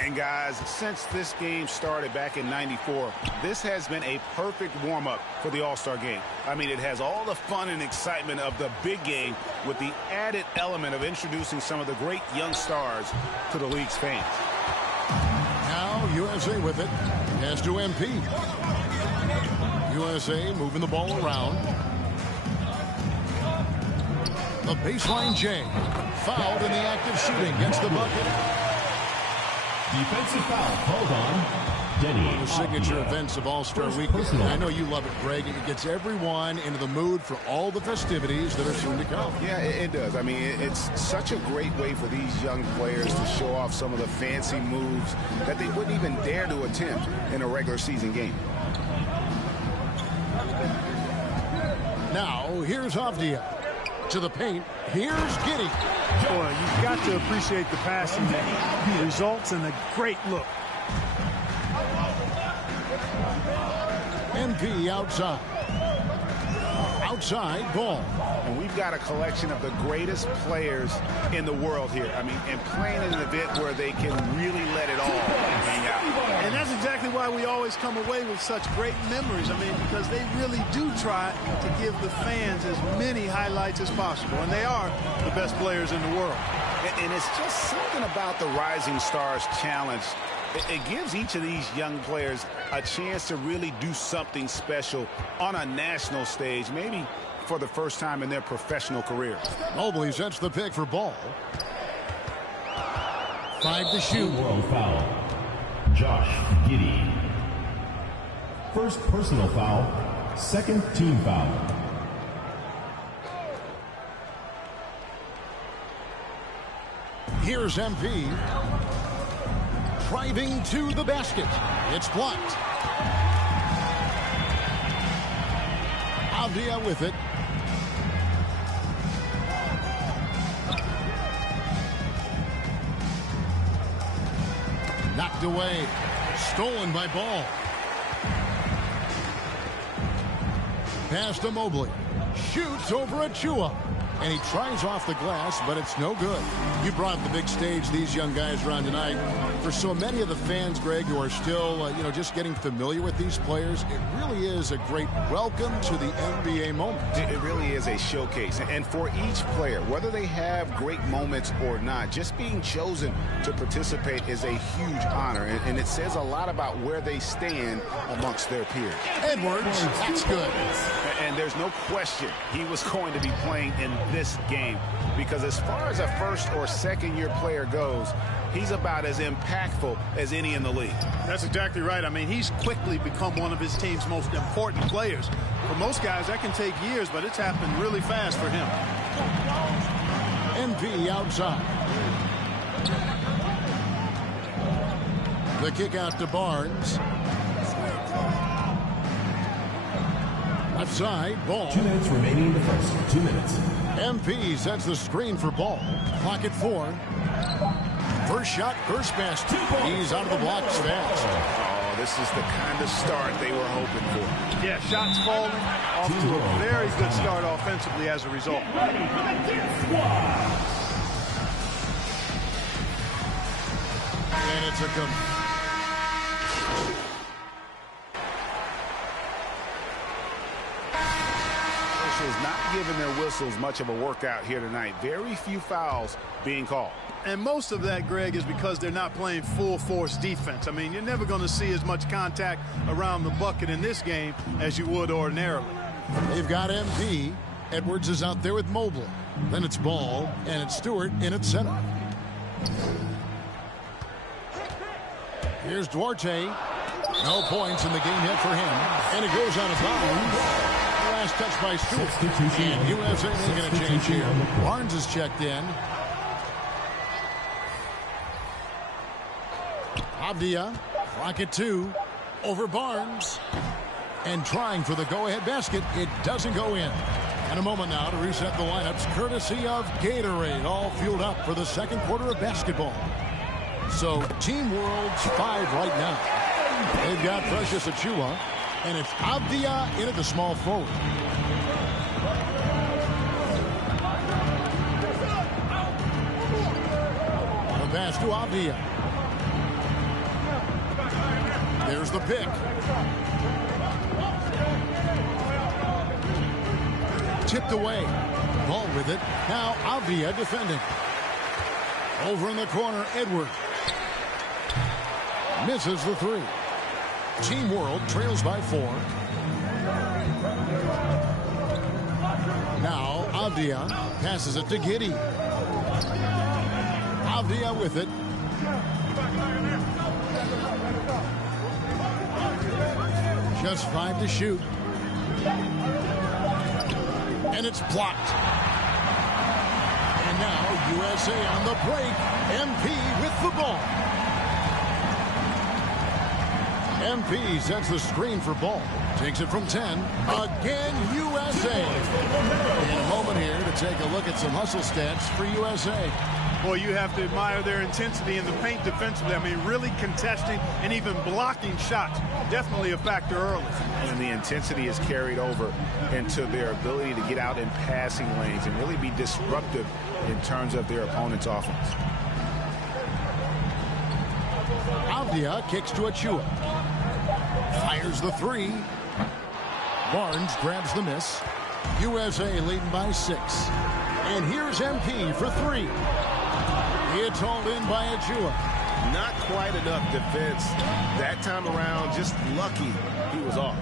And guys, since this game started back in '94, this has been a perfect warm-up for the All-Star game. I mean, it has all the fun and excitement of the big game with the added element of introducing some of the great young stars to the league's fans. Now USA with it. Pass to MP. USA moving the ball around. The baseline J. Fouled in the act of shooting. Gets the bucket. Defensive foul called on Denny. The signature events of All-Star Weekend. I know you love it, Greg. It gets everyone into the mood for all the festivities that are soon to come. Yeah, it does. I mean, it's such a great way for these young players to show off some of the fancy moves that they wouldn't even dare to attempt in a regular season game. Now, here's Avdia. To the paint, here's Giddy. Boy, you've got to appreciate the passing that results in a great look. MP outside. Outside ball. And we've got a collection of the greatest players in the world here. I mean, and playing in an event where they can really let it all hang out. And that's exactly why we always come away with such great memories. I mean, because they really do try to give the fans as many highlights as possible. And they are the best players in the world. And it's just something about the Rising Stars Challenge. It gives each of these young players a chance to really do something special on a national stage, maybe for the first time in their professional career. Mobley sets the pick for ball. 5 to shoot. World foul. Josh Giddey. First personal foul. Second team foul. Here's MP. Driving to the basket. It's blocked. Avdia with it. Knocked away. Stolen by Ball. Pass to Mobley. Shoots over Achua. and he tries off the glass, but it's no good. You brought the big stage these young guys are on tonight. For so many of the fans, Greg, who are still, just getting familiar with these players, it really is a great welcome to the NBA moment. It really is a showcase. And for each player, whether they have great moments or not, just being chosen to participate is a huge honor. And it says a lot about where they stand amongst their peers. Edwards, that's good. And there's no question he was going to be playing in this game, because as far as a first or second year player goes, he's about as impactful as any in the league. That's exactly right. I mean, he's quickly become one of his team's most important players. For most guys, that can take years, but it's happened really fast for him. MP outside. The kick out to Barnes. Left side, Ball. 2 minutes remaining in the first. 2 minutes. MP sets the screen for Ball. Clock at 4. First shot, first pass. He's out of the blocks fast. Oh, this is the kind of start they were hoping for. Yeah, shots falling off to a very good start offensively as a result. And it's a Not giving their whistles much of a workout here tonight. Very few fouls being called. And most of that, Greg, is because they're not playing full force defense. I mean, you're never going to see as much contact around the bucket in this game as you would ordinarily. They've got MP. Edwards is out there with Mobley. Then it's Ball, and it's Stewart in at center. Here's Duarte. No points in the game yet for him. And it goes out of bounds. Last touch by Stewart. And USA making a change here. Barnes is checked in. Abdia, clock at 2. Over Barnes. And trying for the go-ahead basket. It doesn't go in. And a moment now to reset the lineups, courtesy of Gatorade, all fueled up for the second quarter of basketball. So Team World's 5 right now. They've got Precious Achiuwa. And it's Abdia in at the small forward. The pass to Abdia. There's the pick. Tipped away. Ball with it. Now Abdia defending. Over in the corner, Edward. Misses the 3. Team World trails by 4. Now Abdia passes it to Giddey. Abdia with it. Just 5 to shoot. And it's blocked. And now USA on the break. MP with the ball. MP sets the screen for Ball. Takes it from 10. Again, USA. In a moment here to take a look at some hustle stats for USA. Boy, you have to admire their intensity in the paint defensively. I mean, really contesting and even blocking shots. Definitely a factor early. And the intensity is carried over into their ability to get out in passing lanes and really be disruptive in terms of their opponent's offense. Abdia kicks to Achiuwa. Fires the 3. Barnes grabs the miss. USA leading by 6. And here's MP for 3. It's hauled in by Achiuwa. Not quite enough defense that time around. Just lucky he was off.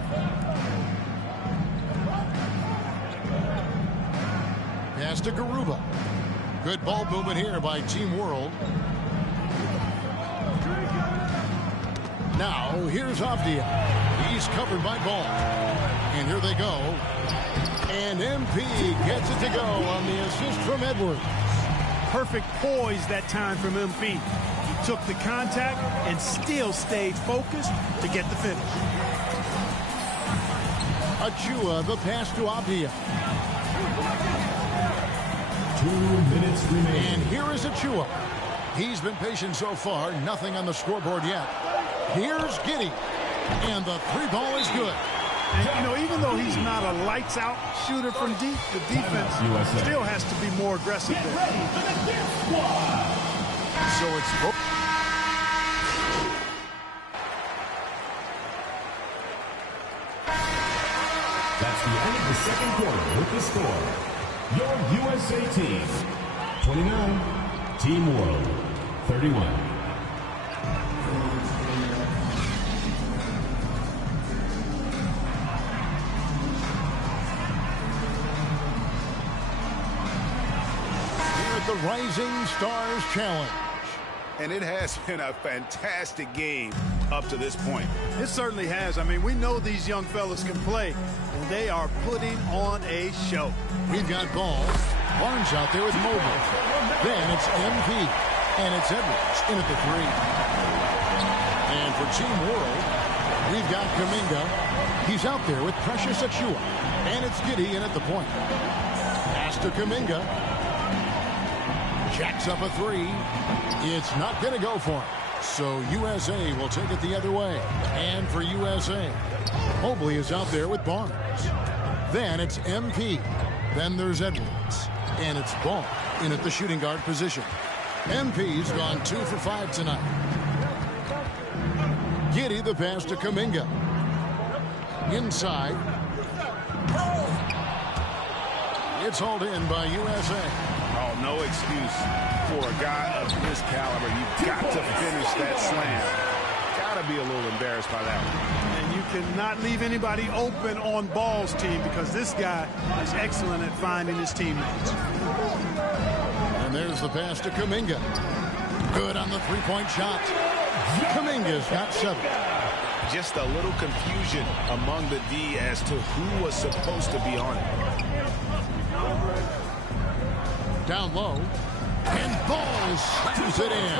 Pass to Garuba. Good ball movement here by Team World. Now, here's Abdia. He's covered by Ball. And here they go. And MP gets it to go on the assist from Edwards. Perfect poise that time from MP. He took the contact and still stayed focused to get the finish. Achiuwa, the pass to Abdia. 2 minutes remaining. And here is Achiuwa. He's been patient so far. Nothing on the scoreboard yet. Here's Giddey. And the 3 ball is good. And, even though he's not a lights-out shooter from deep, the defense still has to be more aggressive there. So it's... That's the end of the second quarter with the score. Your USA team, 29, Team World, 31. The Rising Stars Challenge. And it has been a fantastic game up to this point. It certainly has. I mean, we know these young fellas can play, and they are putting on a show. We've got ball. Barnes out there with Mobile. Then it's MP, and it's Edwards in at the 3. And for Team World, we've got Kuminga. He's out there with Precious Achiuwa, and it's Giddey in at the point. Pass to Kuminga. Jacks up a 3. It's not going to go for him. So USA will take it the other way. And for USA, Mobley is out there with Barnes. Then it's MP. Then there's Edwards. And it's Ball in at the shooting guard position. MP's gone 2 for 5 tonight. Giddey the pass to Kuminga. Inside. It's hauled in by USA. Oh, no excuse for a guy of this caliber. You've got to finish that slam. Got to be a little embarrassed by that one. And you cannot leave anybody open on Ball's team because this guy is excellent at finding his teammates. And there's the pass to Kuminga. Good on the three-point shot. Kuminga's got 7. Just a little confusion among the D as to who was supposed to be on it. Down low, and Ball slams it in.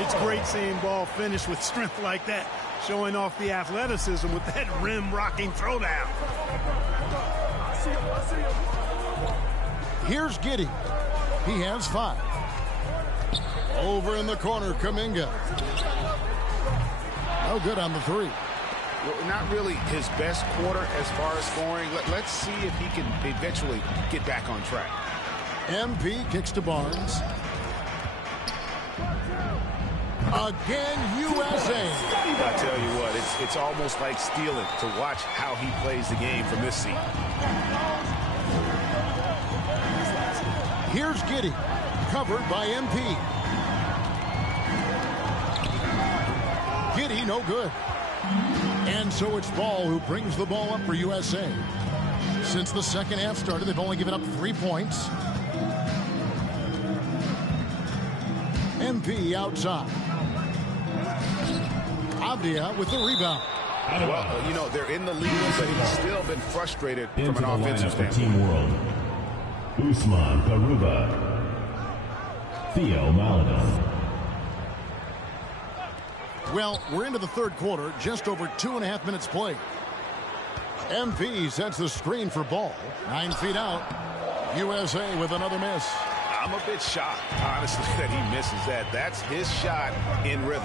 It's great seeing Ball finish with strength like that, showing off the athleticism with that rim-rocking throwdown. Here's Giddey. He has 5. Over in the corner, Kuminga. No good on the 3. Well, not really his best quarter as far as scoring. Let's see if he can eventually get back on track. MP kicks to Barnes. Again, USA. I tell you what, it's almost like stealing to watch how he plays the game from this seat. Here's Giddey, covered by MP. Giddey, no good. And so it's Ball who brings the ball up for USA. Since the second half started, they've only given up 3 points. MP outside. Avdia with the rebound. Well, they're in the lead, but he's still been frustrated from an offensive standpoint. Team World. Usman Garuba. Theo Maladon. Well, we're into the third quarter, just over 2.5 minutes played. MP sets the screen for Ball. 9 feet out. USA with another miss. I'm a bit shocked, honestly, that he misses that. That's his shot in rhythm.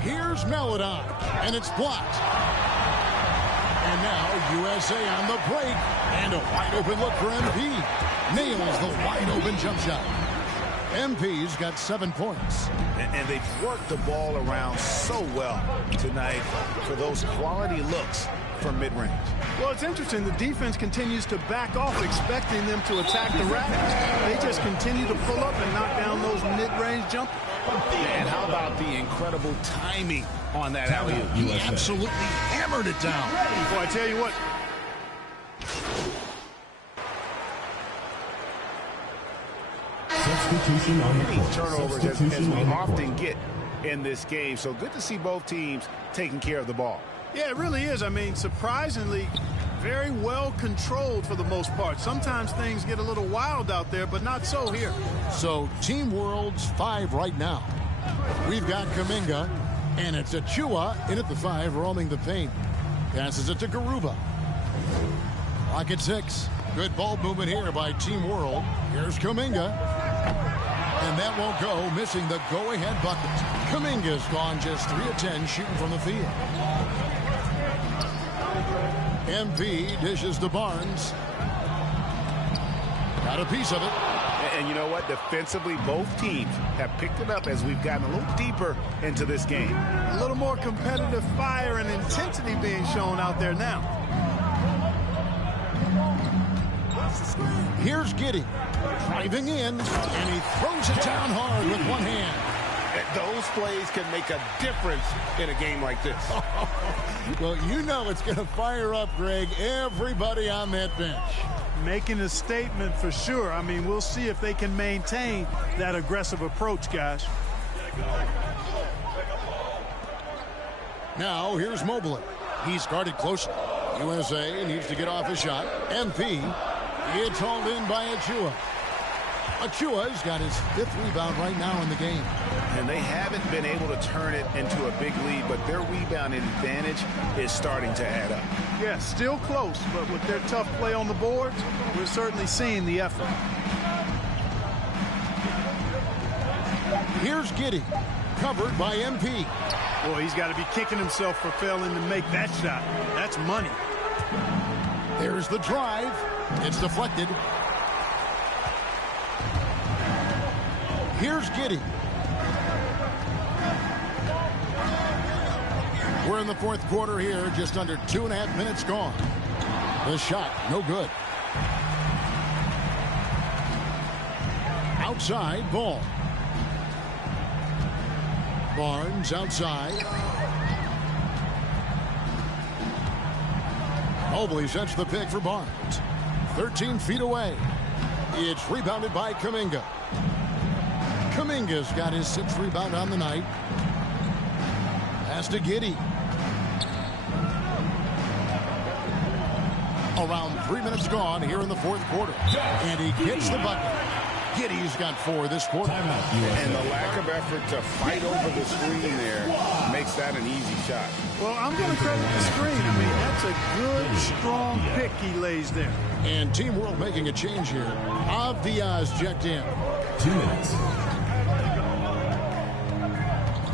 Here's Maladon, and it's blocked. And now USA on the break, and a wide-open look for MP. Nails the wide-open jump shot. MP's got 7 points. And they've worked the ball around so well tonight for those quality looks from mid-range. Well, it's interesting. The defense continues to back off, expecting them to attack the rack. They just continue to pull up and knock down those mid-range jumpers. And how about the incredible timing on that alley-oop? He absolutely hammered it down. Boy, I tell you what. Substitution on the court. Turnovers as we often get in this game. So good to see both teams taking care of the ball. Yeah, it really is. I mean, surprisingly, very well controlled for the most part. Sometimes things get a little wild out there, but not so here. So Team World's 5 right now. We've got Kuminga, and it's Achiuwa in at the 5, roaming the paint. Passes it to Garuba. Clock at 6. Good ball movement here by Team World. Here's Kuminga. And that won't go, missing the go-ahead bucket. Kuminga's gone just 3 of 10 shooting from the field. MP dishes to Barnes. Got a piece of it. And you know what? Defensively, both teams have picked it up as we've gotten a little deeper into this game. A little more competitive fire and intensity being shown out there now. Here's Giddey driving in, and he throws it down hard with one hand. Those plays can make a difference in a game like this. Well, you know it's going to fire up, Greg, everybody on that bench. Making a statement for sure. I mean, we'll see if they can maintain that aggressive approach, guys. Now, here's Mobley. He's guarded closely. USA needs to get off a shot. MP, it's hauled in by Achua. Achua's got his 5th rebound right now in the game. And they haven't been able to turn it into a big lead, but their rebounding advantage is starting to add up. Yeah, still close, but with their tough play on the boards, we're certainly seeing the effort. Here's Giddey, covered by MP. Boy, he's got to be kicking himself for failing to make that shot. That's money. There's the drive. It's deflected. Here's Giddey. We're in the 4th quarter here, just under 2.5 minutes gone. The shot, no good. Outside, ball. Barnes outside. Mobley sets the pick for Barnes. 13 feet away. It's rebounded by Kuminga. Kuminga's got his 6th rebound on the night. Pass to Giddey. Around 3 minutes gone here in the 4th quarter. And he gets the bucket. Giddey's got 4 this quarter. And the lack of effort to fight over the screen there makes that an easy shot. Well, I'm going to credit the screen. I mean, that's a good, strong pick he lays there. And Team World making a change here. Avdiaz checked in. 2 minutes.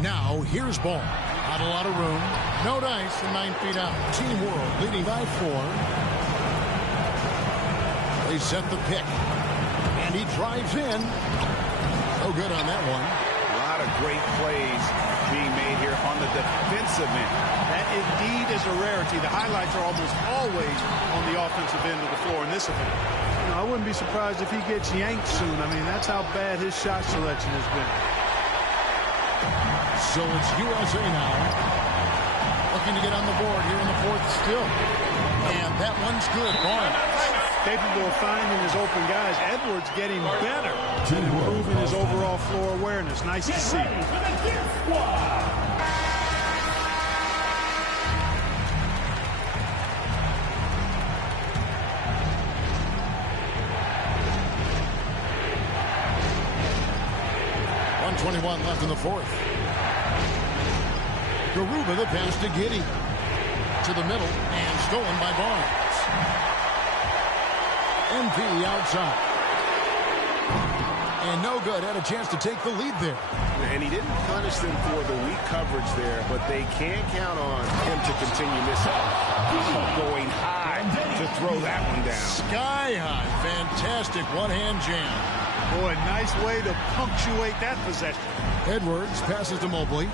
Now, here's ball. Not a lot of room. No dice and 9 feet out. Team World leading by 4. They set the pick. And he drives in. No good on that one. A lot of great plays being made here on the defensive end. That indeed is a rarity. The highlights are almost always on the offensive end of the floor in this event. You know, I wouldn't be surprised if he gets yanked soon. I mean, that's how bad his shot selection has been. So it's USA now. Looking to get on the board here in the 4th still. And that one's good. Barnes. Capable of finding his open guys. Edwards getting better, improving his overall floor awareness. Nice to see. .121 left in the 4th. Garuba the pass to Giddey. To the middle and stolen by Barnes. MP outside. And no good. Had a chance to take the lead there. And he didn't punish them for the weak coverage there, but they can't count on him to continue missing. Going high to throw that one down. Sky high. Fantastic one-hand jam. Boy, nice way to punctuate that possession. Edwards passes to Mobley.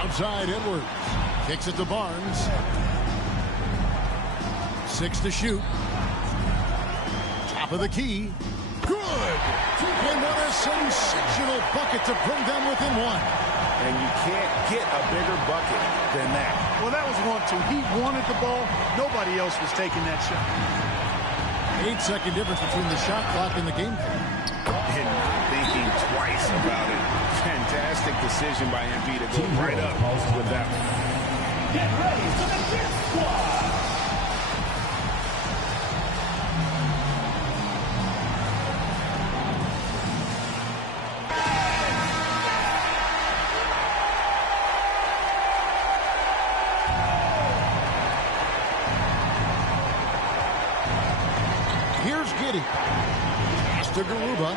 Outside, Edwards. Kicks it to Barnes. 6 to shoot. Top of the key. Good! And what a sensational bucket to bring them within 1. And you can't get a bigger bucket than that. Well, that was 1-2. He wanted the ball. Nobody else was taking that shot. 8-second difference between the shot clock and the game clock. And not thinking twice about it. Fantastic decision by MP to go right up with that one. Get ready for the Kick Squad. Here's Giddey. to Garuba.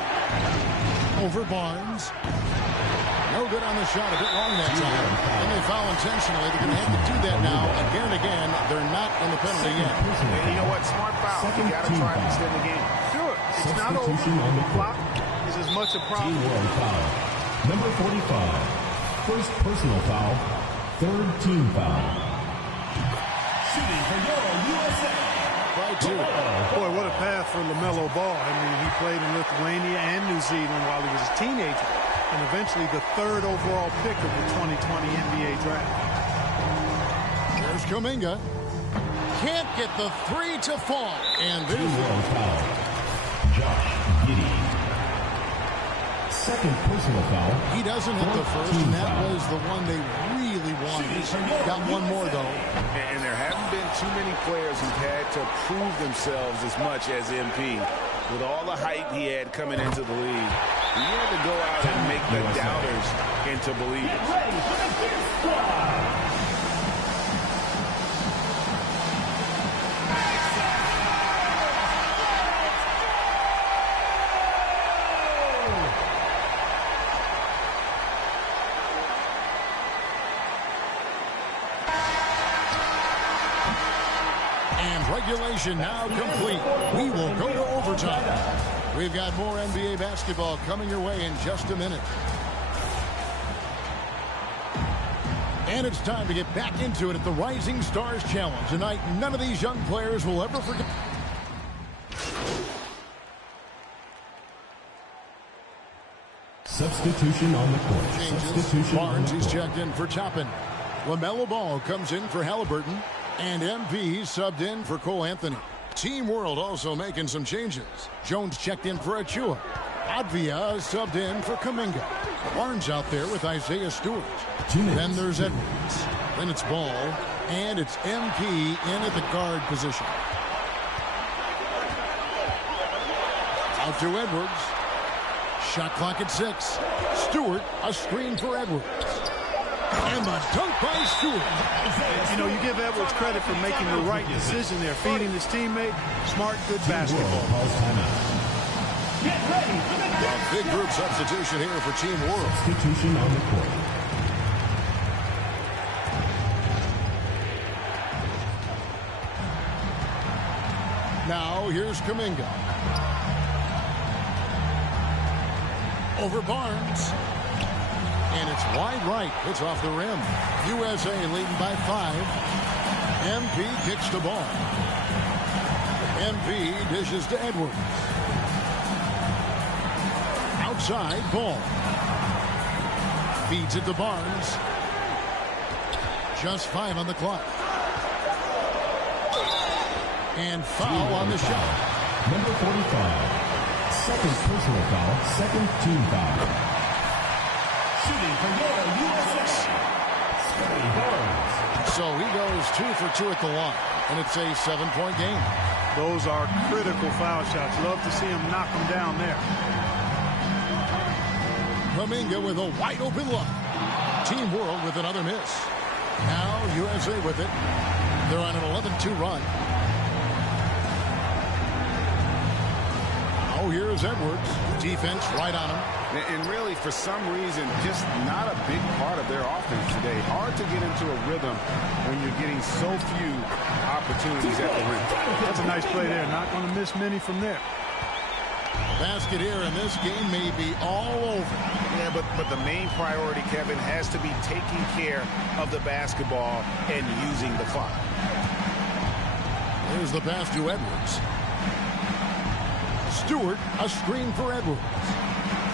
Over Barnes. No good on the shot. A bit long that time. And they foul intentionally. They're going to have to do that now. Again and again, they're not in the penalty yet. And you know what? Smart foul. You got to try and extend the game. Sure. It's not over. The clock is as much a problem. Team world foul. Number 45. First personal foul. Third team foul. Shooting for Euro USA. By 2. Boy, what a path for LaMelo Ball. I mean, he played in Lithuania and New Zealand while he was a teenager, and eventually the 3rd overall pick of the 2020 NBA draft. There's Kuminga. Can't get the 3 to fall. And there's world foul. Josh Giddey. Second personal foul. He doesn't hit the first, and that was the one they really wanted. Got one more, though. And there haven't been too many players who've had to prove themselves as much as MP. With all the hype he had coming into the league, he had to go out and make the doubters into believers. Ready for the Gear Squad. Regulation now complete. We will go to overtime. We've got more NBA basketball coming your way in just a minute. And it's time to get back into it at the Rising Stars Challenge. Tonight, none of these young players will ever forget. Substitution on the court. Changes. Barnes, he's checked in for Toppin. LaMelo Ball comes in for Halliburton. And MP subbed in for Cole Anthony. Team World also making some changes. Jones checked in for Achua. Advia subbed in for Kuminga. Barnes out there with Isaiah Stewart. Then there's Edwards. Then it's Ball. And it's MP in at the guard position. Out to Edwards. Shot clock at 6. Stewart, a screen for Edwards. And the dunk by Stewart. You know, you give Edwards credit for making the right decision there, feeding his teammate. Smart, good basketball. A big group substitution here for Team World. Substitution on the court. Now here's Kuminga. Over Barnes. And it's wide right. It's off the rim. USA leading by 5. MP kicks the ball. MP dishes to Edwards. Outside, Ball. Feeds it to Barnes. Just 5 on the clock. And foul on the shot. Number 45. Second personal foul. Second team foul. Shooting for Euro USA. Scotty Barnes. So he goes 2 for 2 at the line, and it's a 7-point game. Those are critical foul shots. Love to see him knock them down there. Kuminga with a wide open look. Team World with another miss. Now USA with it. They're on an 11-2 run. Now here's Edwards. Defense right on him. And really, for some reason, just not a big part of their offense today. Hard to get into a rhythm when you're getting so few opportunities at the rim. That's a nice play there. Not going to miss many from there. Basket here, and this game may be all over. Yeah, but the main priority, Kevin, has to be taking care of the basketball and using the clock. Here's the pass to Edwards. Stewart, a screen for Edwards.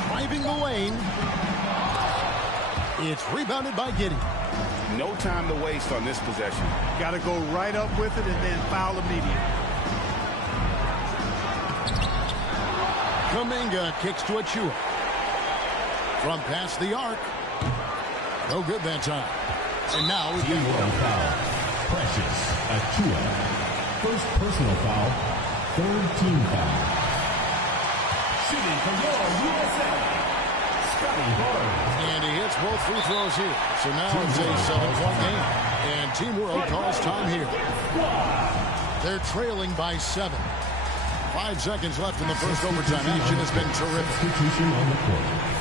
Driving the lane. It's rebounded by Giddey. No time to waste on this possession. Got to go right up with it and then foul immediately. Kuminga kicks to Achua. From past the arc. No good that time. And now we Team World foul. Precious Achua. First personal foul. Third team foul. Shooting for Euro USA. Scotty Barnes. And he hits both free throws here. So now it's a 7-point game. And Team World calls time here. They're trailing by 7. 5 seconds left in the first overtime. Action has been terrific.